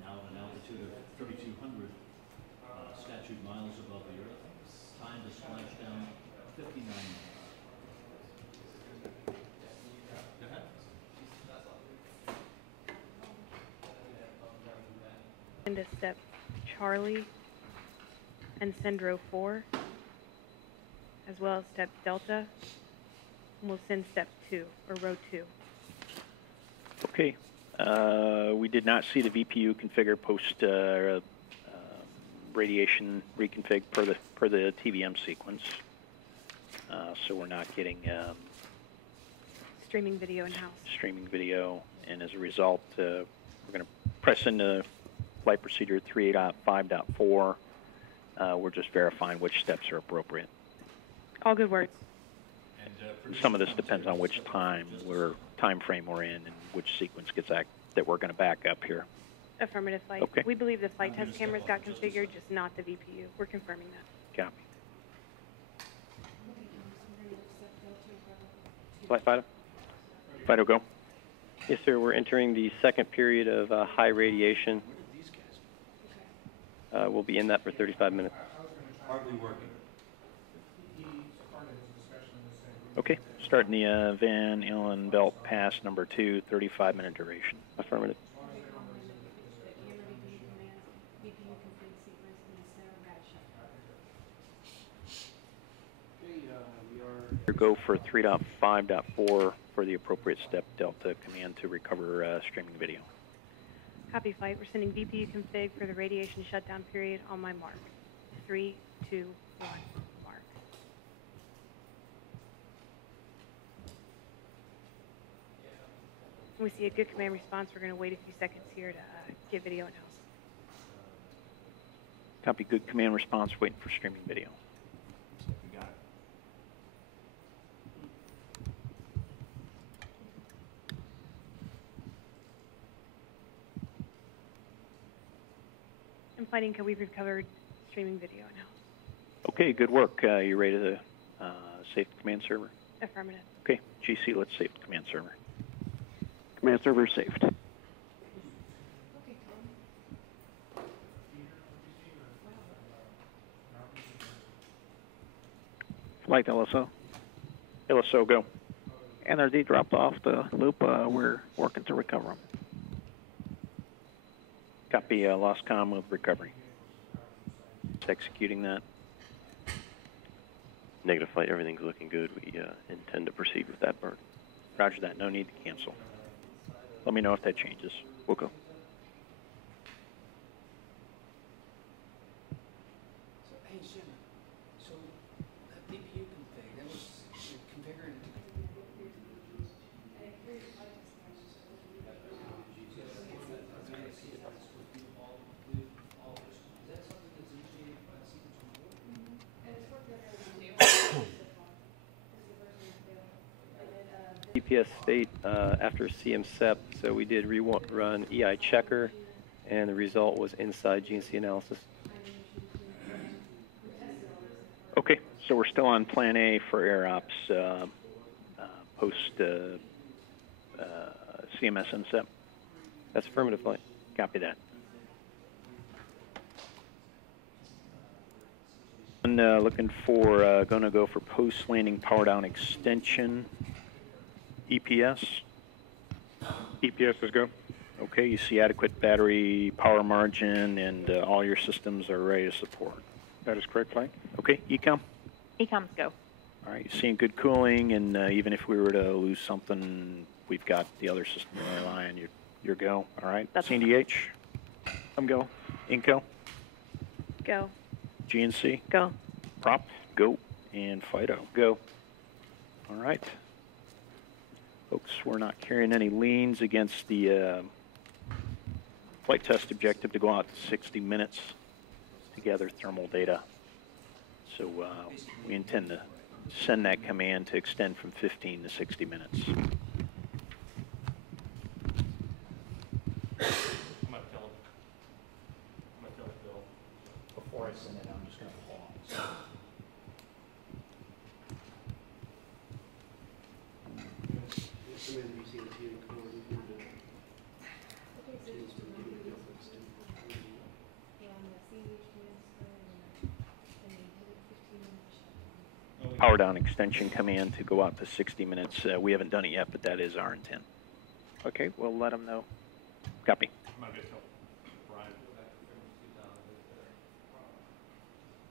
now at an altitude of 3,200 statute miles above the Earth. Time to splash down 59 miles. Go ahead. Into step Charlie and Sendro 4, as well as step Delta, and we'll send step 2, or row 2. Okay. We did not see the VPU configure post radiation reconfig per the TVM sequence, so we're not getting Streaming video in-house. streaming video, and as a result, we're going to press into flight procedure 3.5.4. We're just verifying which steps are appropriate. All good work. Some of this depends on which time frame we're in and which sequence gets that we're going to back up here. Affirmative, Flight. Okay. We believe the flight test cameras got configured, just not the VPU. We're confirming that. Copy. Flight Fido? Fido, go. Yes, sir. We're entering the second period of high radiation. We'll be in that for 35 minutes. Hardly working. Okay. Starting the Van Allen Belt Pass number 2, 35-minute duration. Affirmative. Go for 3.5.4 for the appropriate step Delta command to recover streaming video. Copy, Flight. We're sending VPU config for the radiation shutdown period on my mark. 3, 2, 1, mark. When we see a good command response, we're going to wait a few seconds here to get video in-house. Copy. Good command response. Waiting for streaming video. And Flight Inc, we've recovered streaming video in-house. Okay. Good work. You ready to save the command server? Affirmative. Okay. GC, let's save the command server. Command server saved. Flight LSO. LSO, go. NRD dropped off the loop. We're working to recover them. Copy. Lost comm with recovery. It's executing that. Negative, Flight. Everything's looking good. We intend to proceed with that burn. Roger that. No need to cancel. Let me know if that changes. We'll go. So, hey, Shannon, so that VPU config, that was configured. GPS state after CMSEP, so we did run EI checker, and the result was inside GNC analysis. Okay, so we're still on Plan A for air ops post CMS MSEP. That's affirmative, Flight. Copy that. And looking for, going to go for post-landing power down extension. EPS. EPS is go. Okay, you see adequate battery power margin and all your systems are ready to support. That is correct, Flight. Okay, ECOM. Ecom's go. All right, seeing good cooling, and even if we were to lose something, we've got the other system to rely on. Your go. All right. That's CNDH. I'm go. Inco. Go. GNC. Go. Prop. Go. And FIDO. Go. All right. Folks, we're not carrying any liens against the flight test objective to go out to 60 minutes to gather thermal data. So we intend to send that command to extend from 15 to 60 minutes. I'm gonna tell Bill before I send it. I'm just gonna pause. Power down extension command to go out to 60 minutes. We haven't done it yet, but that is our intent. Okay, we'll let them know. Copy. I'm gonna tell Brian,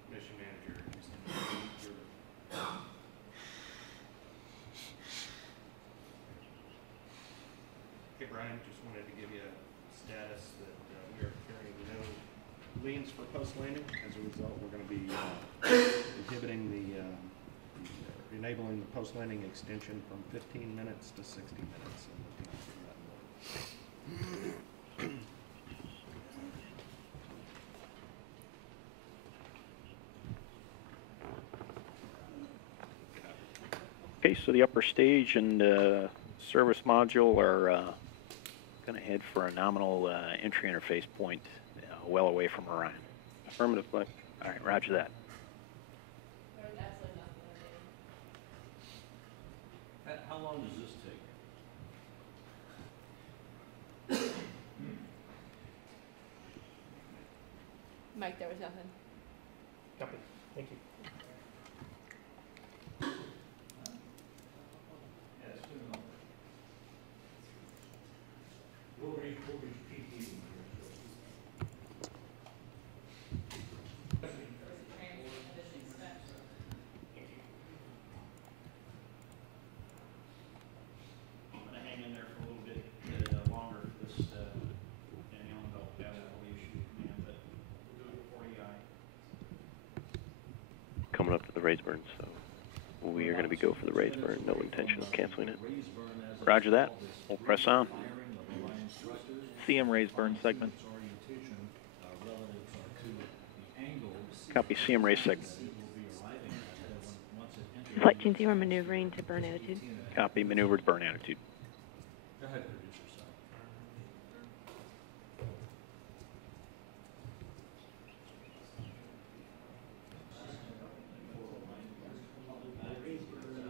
mission manager. Hey Brian, just wanted to give you a status that we are carrying no liens for post-landing. As a result, we're going to be inhibiting enabling the post-landing extension from 15 minutes to 60 minutes. And looking for that. Okay, so the upper stage and service module are going to head for a nominal entry interface point well away from Orion. Affirmative, flight. All right, roger that. How long does this take? Mike, there was nothing. Copy. Thank you. I'm going to hang in there for a little bit longer. This Danielle and I'll have all the issue command, but we'll do it before EI. Coming up to the raise burn, so we are going to be go for the raise burn. No intention of canceling it. Roger that. We'll press on. CM raise burn segment. Copy CM raise segment. Flight Team 0 maneuvering to burn attitude. Copy maneuver to burn attitude. Go ahead, producer side.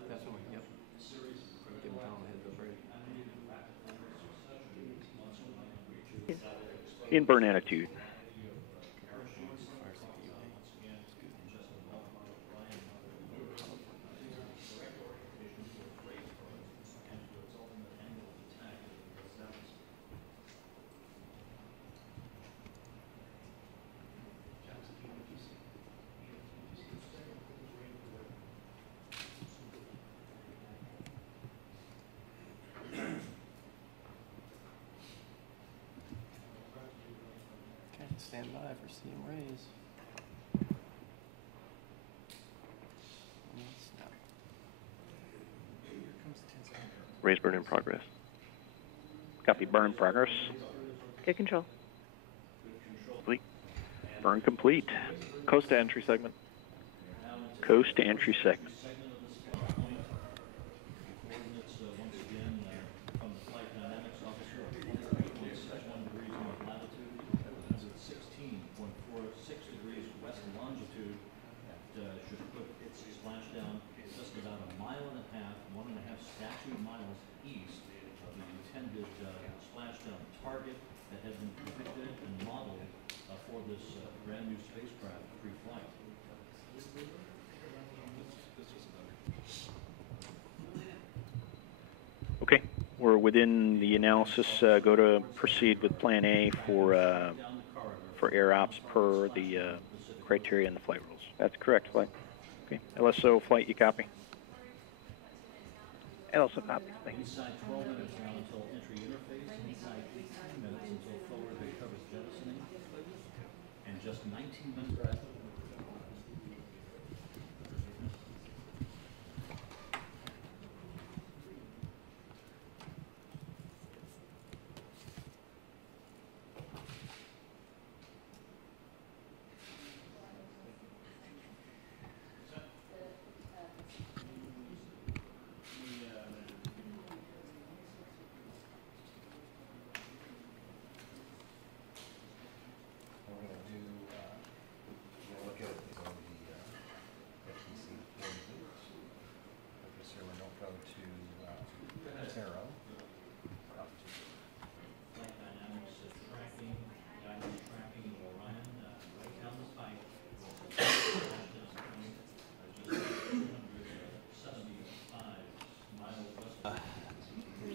That's what we, yep. Give them a heads up, right? In burn attitude. Okay, stand by for CM raise. Here comes the 10 second. Raise burn in progress. Copy burn in progress. Good control. Complete. Burn complete. Coast to entry segment. Coast to entry segment. Coordinates once again from the flight dynamics officer of 23.61 degrees north latitude, 16.46 degrees west longitude. That should put its splashdown just about a mile and a half, 1.5 statute miles east of the intended splashdown target that had been predicted and modeled for this brand new spacecraft pre-flight. Okay, we're within the analysis. Go to proceed with Plan A for air ops per the criteria in the flight rules. That's correct, flight. Okay. LSO flight, you copy? LSO copy. Thank you. Inside 12 minutes now until entry interface, inside 18 minutes until forward big covers jettisoning, and just 19 minutes.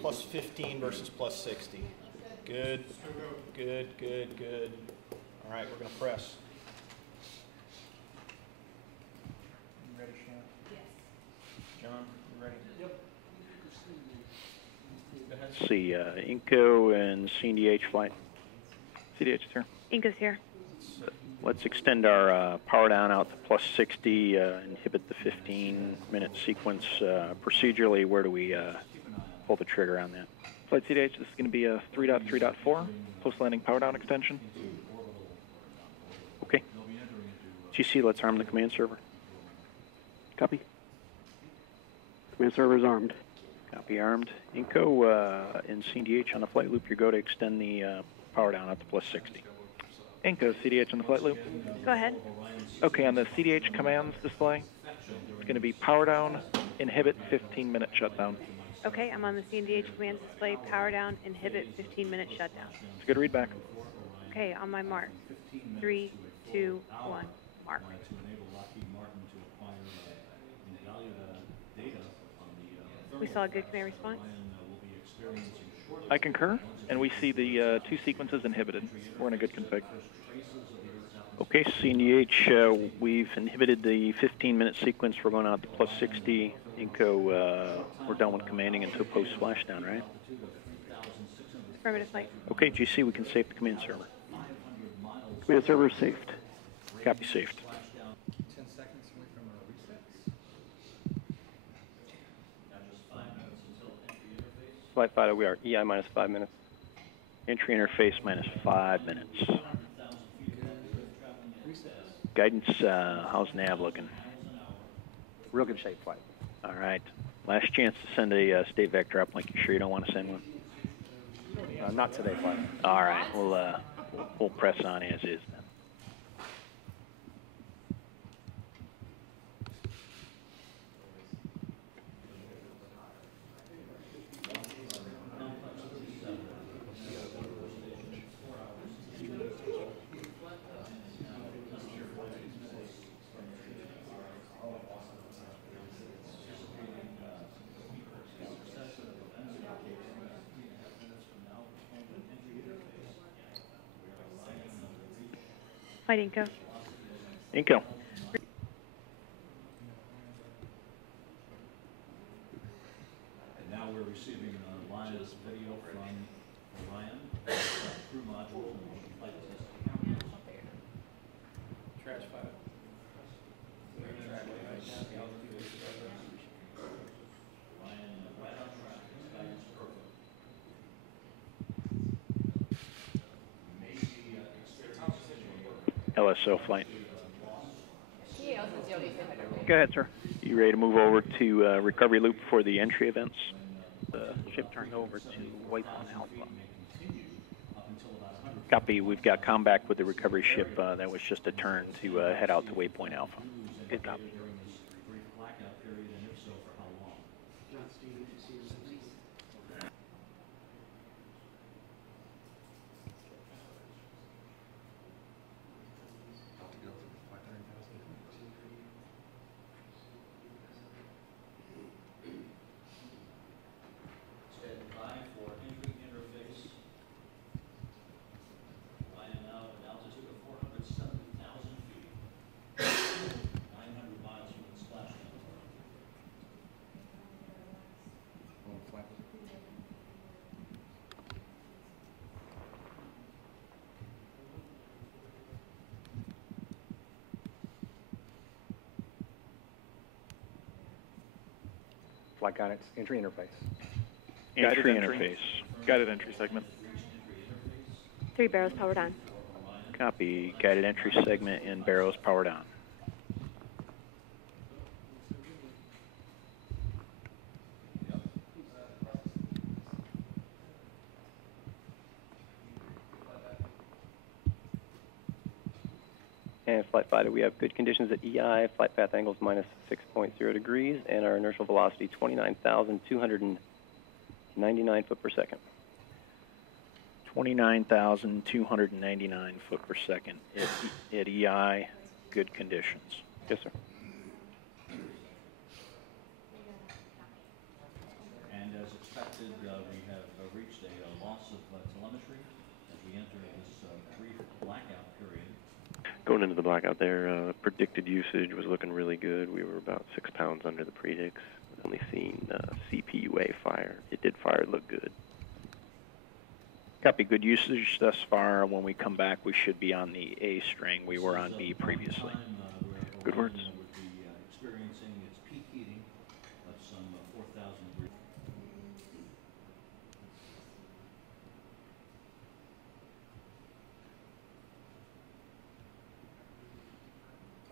Plus 15 versus plus 60. Good, good, good, good. All right, we're going to press. You ready, Shannon? Yes. John, you ready? Yep. Go ahead. See, Inco and CDH flight. CDH is here. Inco's here. Let's extend our power down out to plus 60, inhibit the 15-minute sequence. Procedurally, where do we pull the trigger on that? Flight CDH, this is going to be a 3.3.4, post-landing power down extension. Okay. GC, let's arm the command server. Copy. Command server is armed. Copy, armed. Inco and CDH on the flight loop, you go to extend the power down out to plus 60. Inco, CDH on the flight loop. Go ahead. Okay, on the CDH commands display, it's going to be power down, inhibit 15-minute shutdown. Okay, I'm on the CDH commands display, power down, inhibit 15-minute shutdown. It's a good readback. Okay, on my mark. 3, 2, 1, mark. We saw a good command response. I concur, and we see the 2 sequences inhibited. We're in a good config. Okay, CDH, we've inhibited the 15-minute sequence. We're going out to plus 60. Inco, we're done with commanding until post-splashdown, right? Affirmative flight. Okay, GC, we can save the command server. Command server is saved. Copy, saved. 10 seconds away from our resets. Flight Fido, we are EI minus 5 minutes. Entry interface minus 5 minutes. Guidance, how's nav looking? Real good shape, flight. All right. Last chance to send a state vector uplink. You sure you don't want to send one? Not today, flight. All right. We'll press on as is then. Flight Inco. Inco. And now we're receiving live video from Orion, crew module, and flight test camera. Trash file. Orion right on track, his guidance perfect. LSO flight. Go ahead, sir. You ready to move over to recovery loop for the entry events? The ship turned over to Waypoint Alpha. Copy. We've got combat with the recovery ship. That was just a turn to head out to Waypoint Alpha. Good copy. flight guidance entry interface. Entry interface. Guided entry segment. 3 barrels powered on. Copy. Guided entry segment in Barrows powered on. And flight fighter, we have good conditions at EI, flight path angles minus 6.0 degrees, and our inertial velocity 29,299 foot per second. 29,299 foot per second at EI, good conditions. Yes, sir. And as expected, we have reached a loss of telemetry as we enter this brief blackout period. Going into the blackout there, predicted usage was looking really good. We were about 6 pounds under the predicts. Only seen CPUA fire. It did fire, it looked good. Copy. Good usage thus far. When we come back, we should be on the A string. We were on B previously. Good words. Would be experiencing its peak heating of some 4,000 degrees.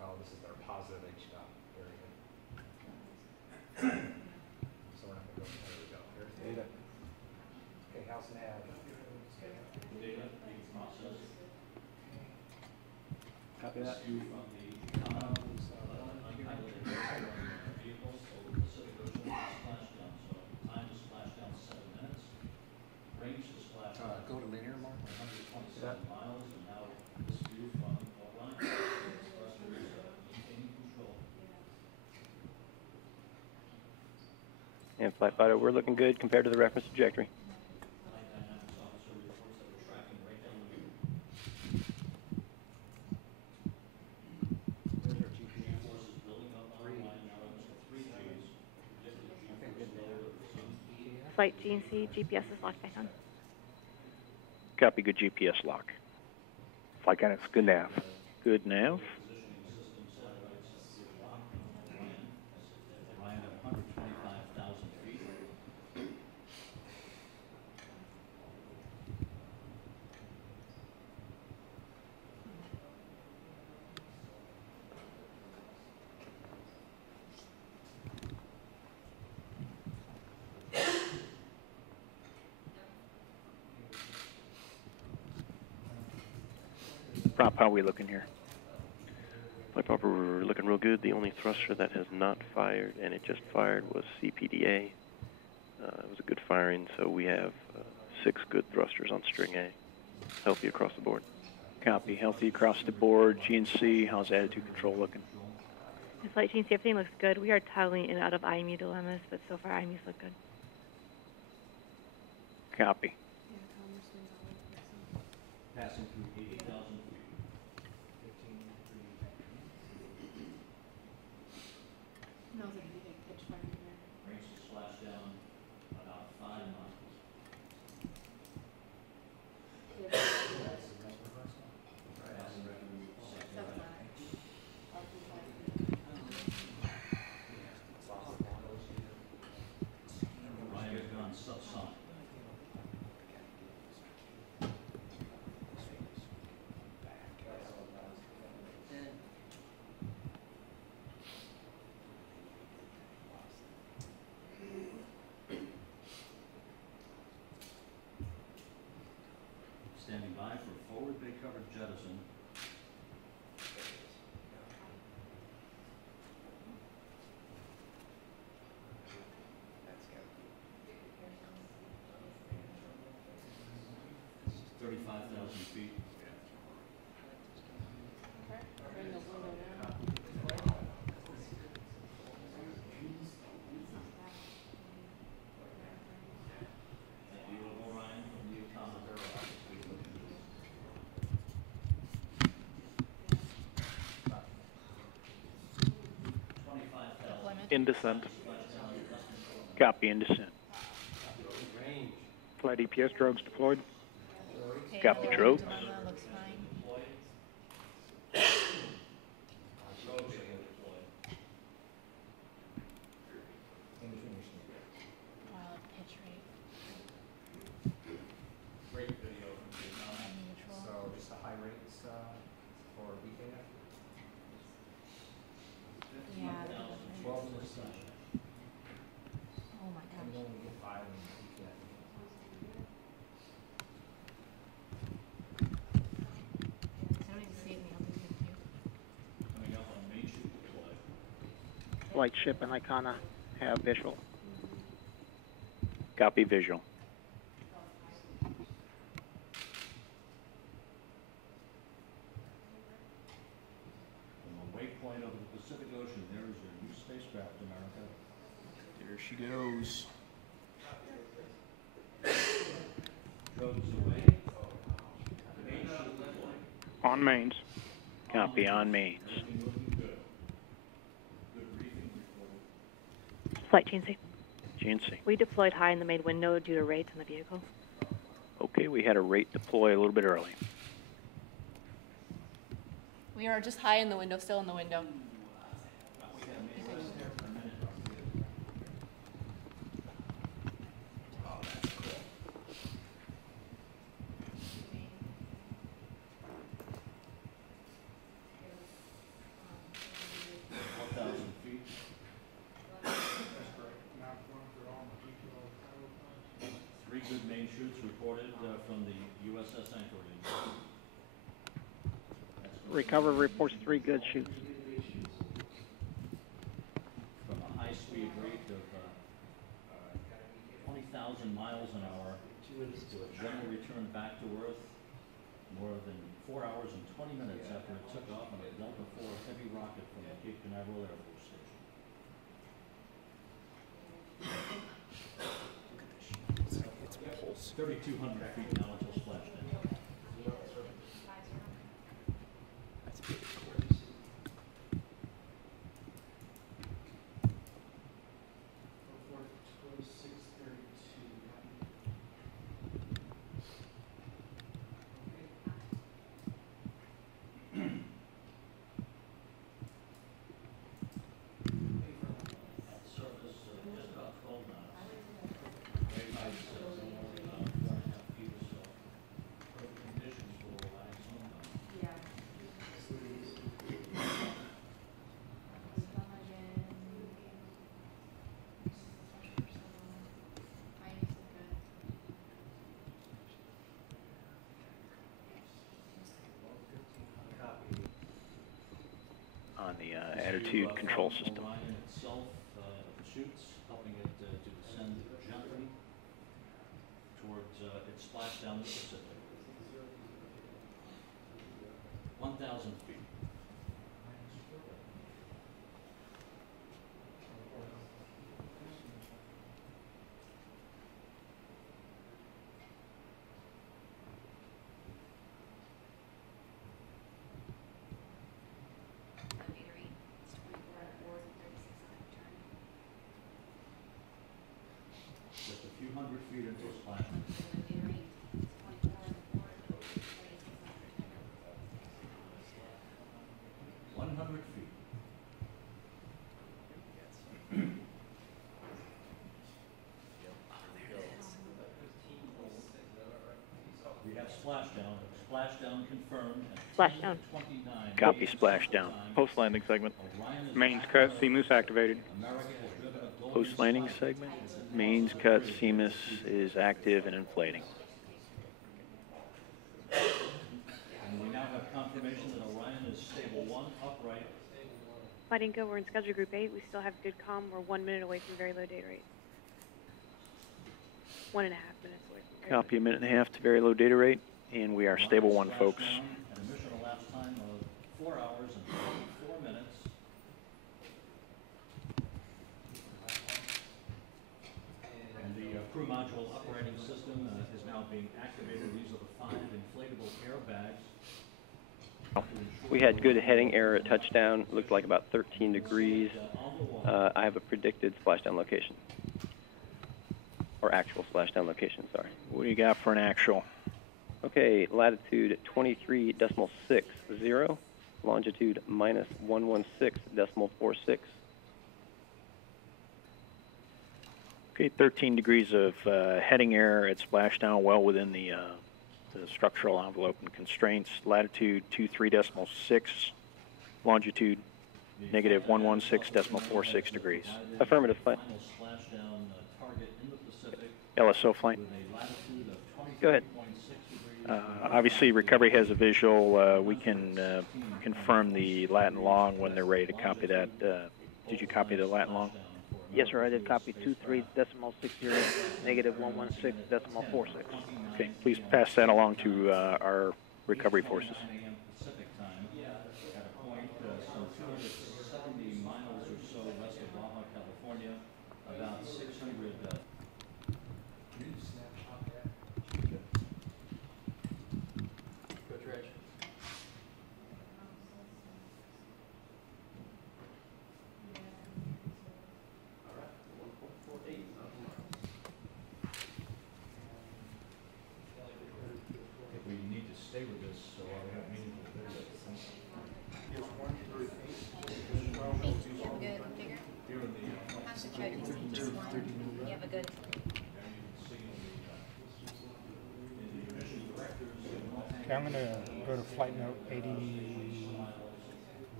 Oh, this is their positive H-dot. Very good. So we're not going to go, there we go. There's data. Okay, how's nav? Data being processed. Copy that. View from the unpiloted vehicles over the Pacific Ocean splashdown. So time to splashdown 7 minutes. Range to splashdown. Go to linear, Mark. 127 miles, and now this view from Orion. Thrusters maintaining control. And flight fighter, we're looking good compared to the reference trajectory. Flight dynamics officer reports that we're tracking right down the middle. There's our GPS. Forces building up on Orion now up to 3 Gs. Predicted G-force load of some Flight GNC, GPS is locked back on. Copy. Good GPS lock. Flight guidance, good nav. Good nav. positioning system satellites with lock Orion. Orion at 125,000 feet. Prop, how are we looking here? Flight proper, we're looking real good. The only thruster that has not fired, and it just fired, was CPDA. It was a good firing, so we have 6 good thrusters on string A. Healthy across the board. Copy. Healthy across the board. GNC, how's attitude control looking? And Flight GNC, everything looks good. We are toggling in and out of IMU dilemmas, but so far IMUs look good. Copy. Passing through 80,000 feet. Smells like a big pitch fire in there. Range to splashdown about 5 miles. Passing through 6 miles. Orion has gone subsonic. Standing by for forward bay covered jettison. This is 35,000 feet. The view of Orion from the Commodore altitude looking good. In descent. Copy. In descent. Flight EPS drogues deployed. Copy. Drogues. Looks fine. flight ship, and I kind of have visual. Copy visual. From the waypoint over the Pacific Ocean, there is your new spacecraft, America. There she goes. Goes away. On mains. Copy on mains. Flight GNC. GNC. We deployed high in the main window due to rates on the vehicle. Okay, we had a rate deploy a little bit early. We are just high in the window, still in the window. Three good main shoots reported from the USS Anchorage. Recover reports 3 good shoots. From a high-speed rate of 20,000 miles an hour to a gentle return back to Earth more than 4 hours and 20 minutes after it took off on a Delta IV heavy rocket from the Cape Canaveral Air Force Station. 3,200 feet now until splashdown. Surface just about 12 knots. Wave height about 4.5 feet or so. Perfect conditions for a relaxed home run. On the attitude control system. Orion itself shoots, helping it to descend gently towards its splashdown in the Pacific. 1,000 feet. Just a few hundred feet until splashdown. 100 feet. We have splashdown. Splashdown confirmed. Splashdown. 29. Copy splashdown. Post-landing segment. Mains cut, CMOS activated. Post-landing segment. Mains cut, CMOS is active and inflating. And we now have confirmation that Orion is stable 1, upright. Flight Inco, we're in schedule group 8. We still have good comm. We're 1 minute away from very low data rate. 1.5 minutes away from very Copy, a minute and a half to very low data rate, and we are stable 1, folks. An emission elapsed time of 4 hours and 44 minutes. And the crew module operating system is now being activated. These are the 5 inflatable airbags. We had good heading error at touchdown. Looked like about 13 degrees. I have a predicted splashdown location. Or actual splashdown location, sorry. What do you got for an actual? Okay, latitude 23.60, longitude minus 116.46. Okay, 13 degrees of heading error at splashdown, well within the structural envelope and constraints. Latitude 23.6, longitude negative 116.46 degrees. Affirmative, flight. LSO flight. Go ahead. Obviously, recovery has a visual. We can confirm the Latin long when they're ready to copy that Did you copy the lat long? Yes, sir. I did copy 23.60 negative 116.46. Okay, please pass that along to our recovery forces. 9 a.m. Pacific time at a point some 270 miles or so west of Baja, California, about 600. Coach Rich. We need to stay with this, so I have meaningful video. You have a good. Okay, I'm going to go to flight note 80,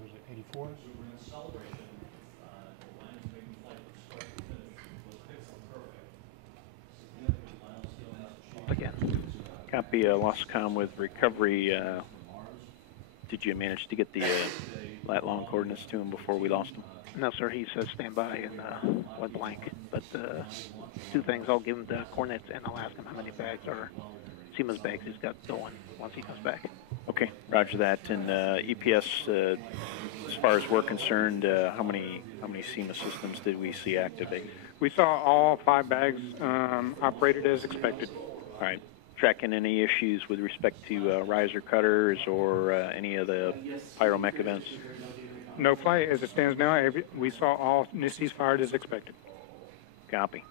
was it 84? Again. Copy Loscom with recovery. Did you manage to get the lat long coordinates to him before we lost him? No, sir. He says stand by and went blank. But two things. I'll give him the coordinates and I'll ask him how many bags are SEMA's bags he's got going once he comes back. Okay, roger that. And EPS, as far as we're concerned, how many SEMA systems did we see activate? We saw all 5 bags operated as expected. All right. Tracking any issues with respect to riser cutters or any of the pyromech events? No flight as it stands now. We saw all NISTs fired as expected. Copy.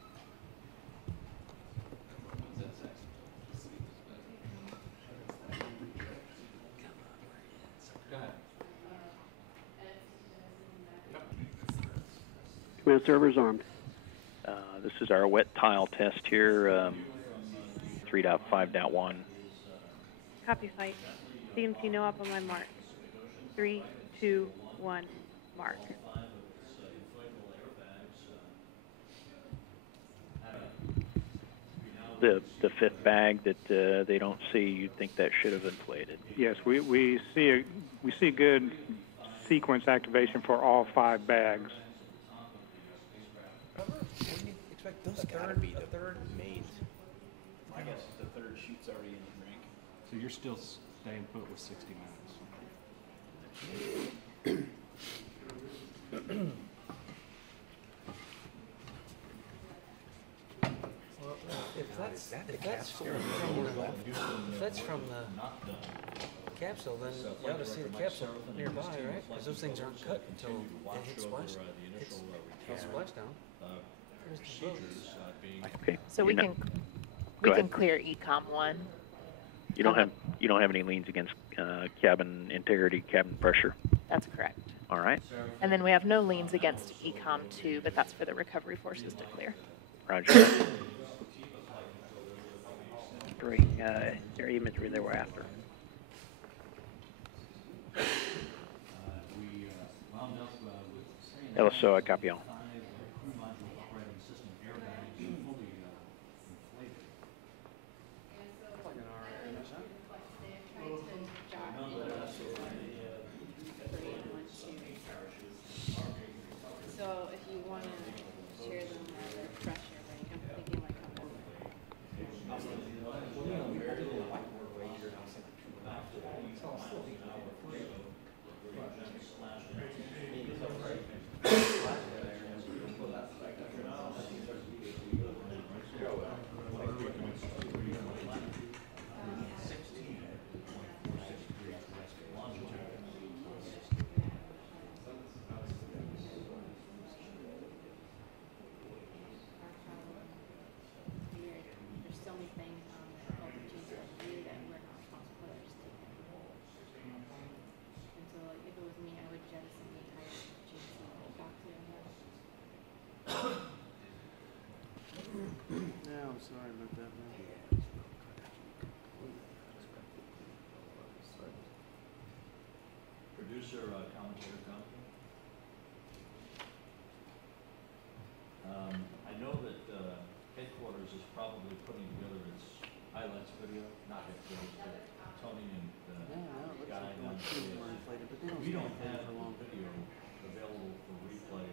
Command servers armed. This is our wet tile test here, 3.5.1. Copy fight. CMT no up on my mark. 3, 2, 1, mark. The 5th bag that they don't see, you'd think that should have inflated. Yes, we see good sequence activation for all 5 bags. Those gotta be the mains. I guess the third shoot's already in the drink. So you're still staying put with 60 minutes. Well, if that's from the capsule, then you ought to see the capsule nearby, right? Because those things aren't cut until they hit splashdown. Okay. So we can clear Ecom 1. You don't have any liens against cabin integrity, cabin pressure. That's correct. All right. And then we have no liens against Ecom 2, but that's for the recovery forces to clear. Roger. During their imagery they were after. LSO, I copy all. So if you want to share them with pressure, right? I'm thinking like there's so many things on the GSC that we're not responsible for. And so like if it was me, I would jettison the entire GSC box in there. Yeah, I'm sorry about that, man. Producer, commentator, I know that headquarters is probably putting together its highlights video, not headquarters, but Tony and Guy down there. We don't have video available for replay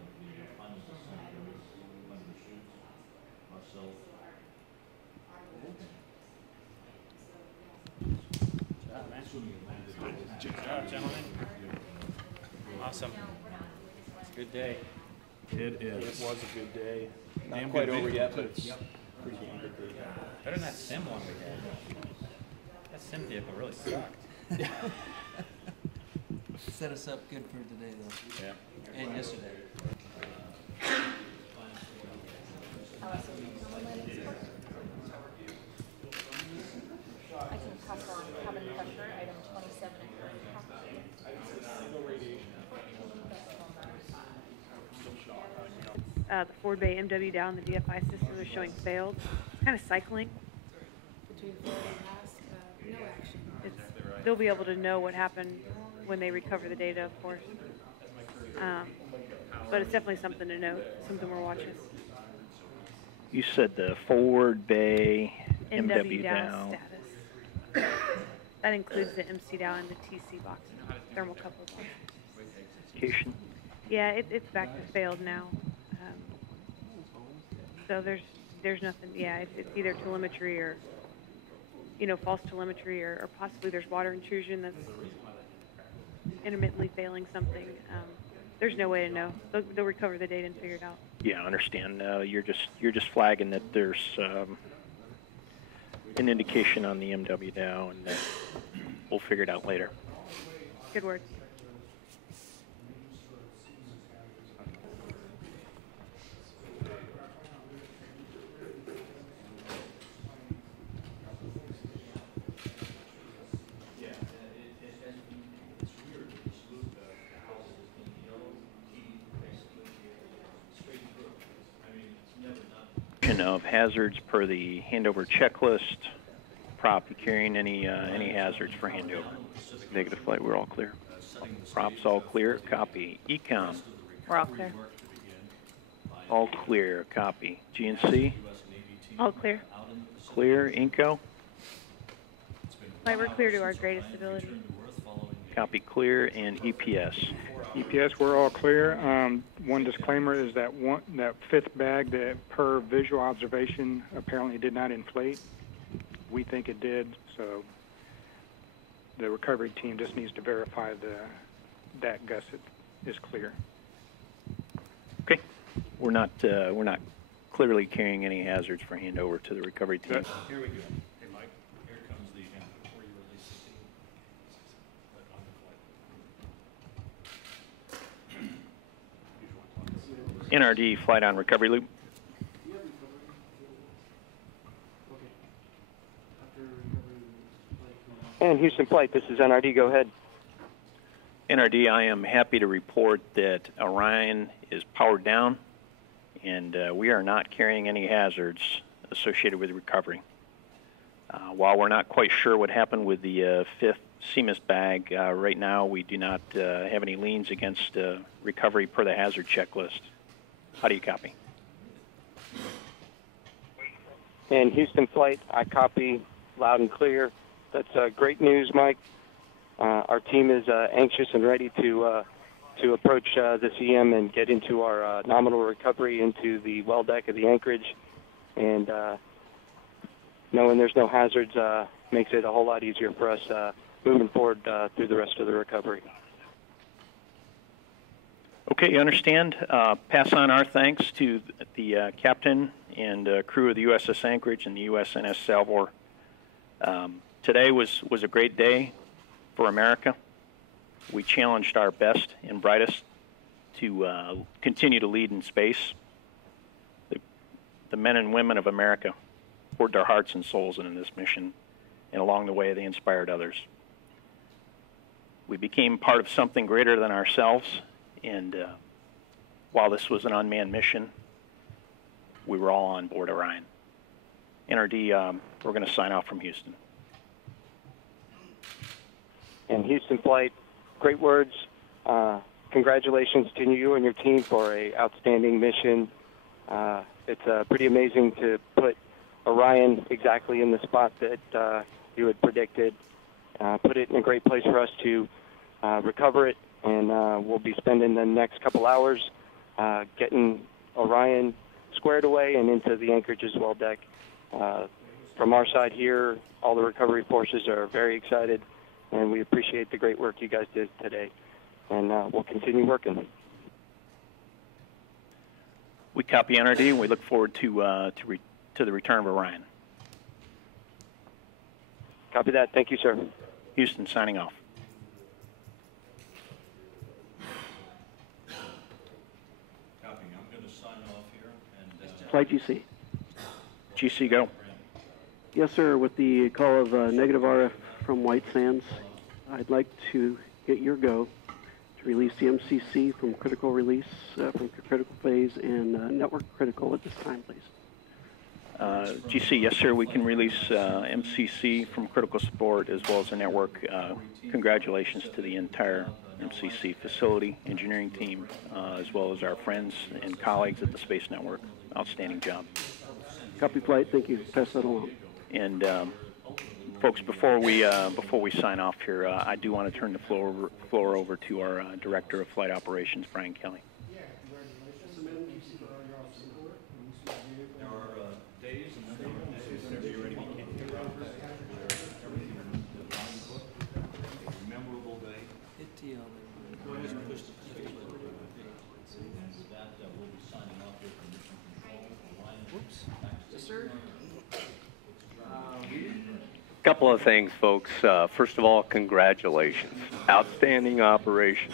Awesome. It's a good day. It is. It was a good day. Not Damn quite good over video, yet, but too. it's Yep. pretty damn good day. Better than that sim one we had. That sim vehicle really sucked. Set us up good for today, though. Yeah. And yesterday. I can pass on cabin pressure, item 27. The Ford Bay MW down, the DFI system is showing failed. It's kind of cycling. Between forward and past, no action. They'll be able to know what happened when they recover the data, of course. But it's definitely something to note, something we're watching. You said the Forward Bay MW down down. status. That includes the MC down and the TC box, thermocouple box. Indication. Yeah, it's back to failed now. So there's nothing. Yeah, it's either telemetry or false telemetry, or possibly there's water intrusion that's intermittently failing something. There's no way to know. They'll recover the data and figure it out. Yeah, I understand. You're just flagging that there's an indication on the MW now, and we'll figure it out later. Good word. Of hazards per the handover checklist. Prop, you carrying any hazards for handover? Negative flight, we're all clear. Props all clear. Copy. Ecom. We're all clear. All clear. Copy. GNC. All clear. Clear. Inco. Right, we're clear to our greatest ability. Copy. Clear. And EPS. EPS, we're all clear. One disclaimer is that that fifth bag that per visual observation apparently did not inflate. We think it did, so the recovery team just needs to verify that gusset is clear. Okay. We're not clearly carrying any hazards for handover to the recovery team. Here we go. Hey, Mike, here comes the end before you release the team. NRD flight on recovery loop. And Houston Flight, this is NRD. Go ahead. NRD, I am happy to report that Orion is powered down, and we are not carrying any hazards associated with recovery. While we're not quite sure what happened with the fifth CMIS bag, right now we do not have any liens against recovery per the hazard checklist. How do you copy? And Houston Flight, I copy loud and clear. That's great news, Mike. Our team is anxious and ready to approach the CM and get into our nominal recovery into the well deck of the anchorage. And knowing there's no hazards makes it a whole lot easier for us moving forward through the rest of the recovery. Okay, you understand. Pass on our thanks to the captain and crew of the USS Anchorage and the USNS Salvor. Today was a great day for America. We challenged our best and brightest to continue to lead in space. The men and women of America poured their hearts and souls into this mission, and along the way they inspired others. We became part of something greater than ourselves, and while this was an unmanned mission, we were all on board Orion. NRD, we're going to sign off from Houston. And Houston Flight, great words. Congratulations to you and your team for an outstanding mission. It's pretty amazing to put Orion exactly in the spot that you had predicted. Put it in a great place for us to recover it, and we'll be spending the next couple hours getting Orion squared away and into the Anchorage's well deck. From our side here, all the recovery forces are very excited, and we appreciate the great work you guys did today. and we'll continue working. We copy NRD, and we look forward to the return of Orion. Copy that. Thank you, sir. Houston signing off. Copy. I'm going to sign off here. And, Flight GC. GC, go. Yes, sir. With the call of negative RF from White Sands, I'd like to get your go to release the MCC from critical release, from critical phase, and network critical at this time, please. GC, yes, sir. We can release MCC from critical support as well as the network. Congratulations to the entire MCC facility, engineering team, as well as our friends and colleagues at the Space Network. Outstanding job. Copy, flight. Thank you. Pass that along. And folks, before we sign off here, I do want to turn the floor over to our Director of Flight Operations, Brian Kelly. Couple of things, folks. First of all, congratulations. Outstanding operation.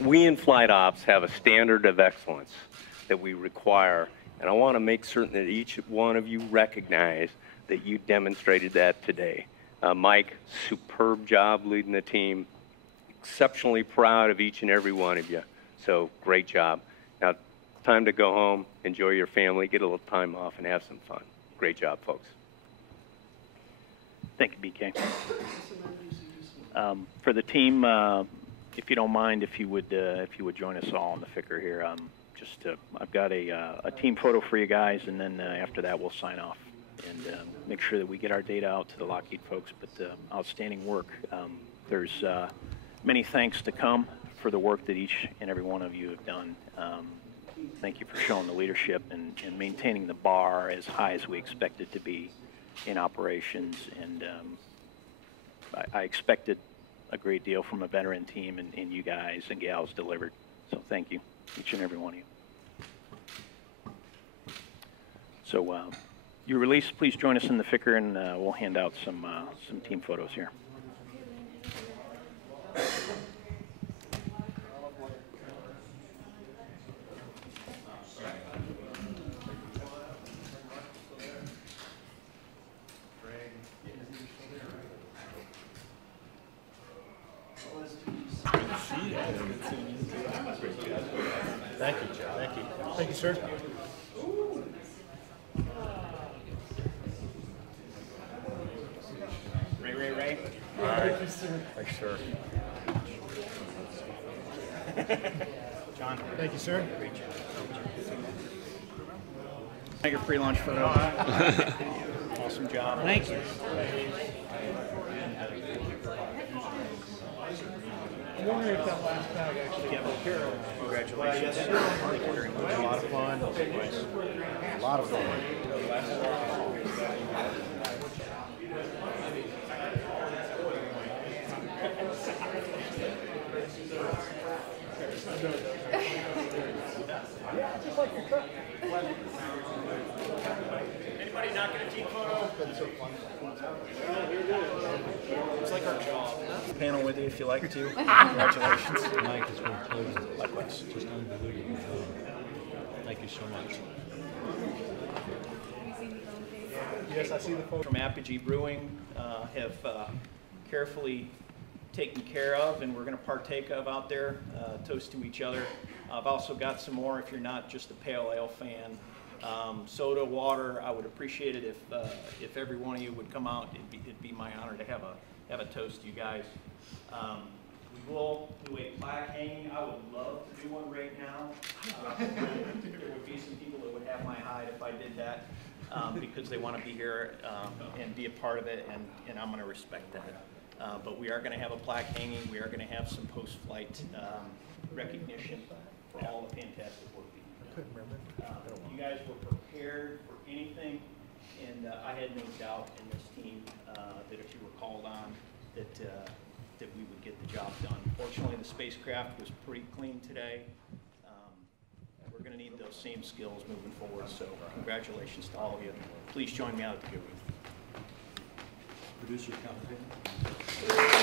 We in Flight Ops have a standard of excellence that we require, and I want to make certain that each one of you recognize that you demonstrated that today. Mike, superb job leading the team. Exceptionally proud of each and every one of you. So, great job. Now, time to go home, enjoy your family, get a little time off, and have some fun. Great job, folks. Thank you, BK. For the team, if you don't mind, if you would join us all on the FICR here. I've got a team photo for you guys, and then after that we'll sign off and make sure that we get our data out to the Lockheed folks. But outstanding work. There's many thanks to come for the work that each and every one of you have done. Thank you for showing the leadership and maintaining the bar as high as we expect it to be in operations, and I expected a great deal from a veteran team, and you guys and gals delivered. So thank you, each and every one of you. So your release, please join us in the FICR, and we'll hand out some team photos here. Thank you, Joe. Thank you. Thank you, sir. Ray. All right. Thanks, sir. John. Thank you, sir. Thank you, free lunch for awesome job. Thank you. I'm wondering if that last bag actually came here. Congratulations. Thank you very much. A lot of fun. A lot of fun. Anybody not get a team photo? It's so fun. It's like our job. Panel with you if you like to. Congratulations. Mike, it's been a pleasure. Likewise. Just unbelievable. Thank you so much. Yes, I see the photo. From Apogee Brewing have carefully taken care of, and we're going to partake of out there. Toast to each other. I've also got some more if you're not just a pale ale fan. Soda, water. I would appreciate it if every one of you would come out. It'd be my honor to have a toast to you guys. We will do a plaque hanging. I would love to do one right now. There would be some people that would have my hide if I did that because they want to be here and be a part of it, and I'm going to respect that. But we are going to have a plaque hanging. We are going to have some post-flight recognition for all the fantastic work that you've done. You guys were prepared for anything, and I had no doubt in this team that if you were called on, that we would get the job done. Fortunately, spacecraft was pretty clean today. We're going to need those same skills moving forward, so congratulations to all of you. Please join me out at the good. Producer, count.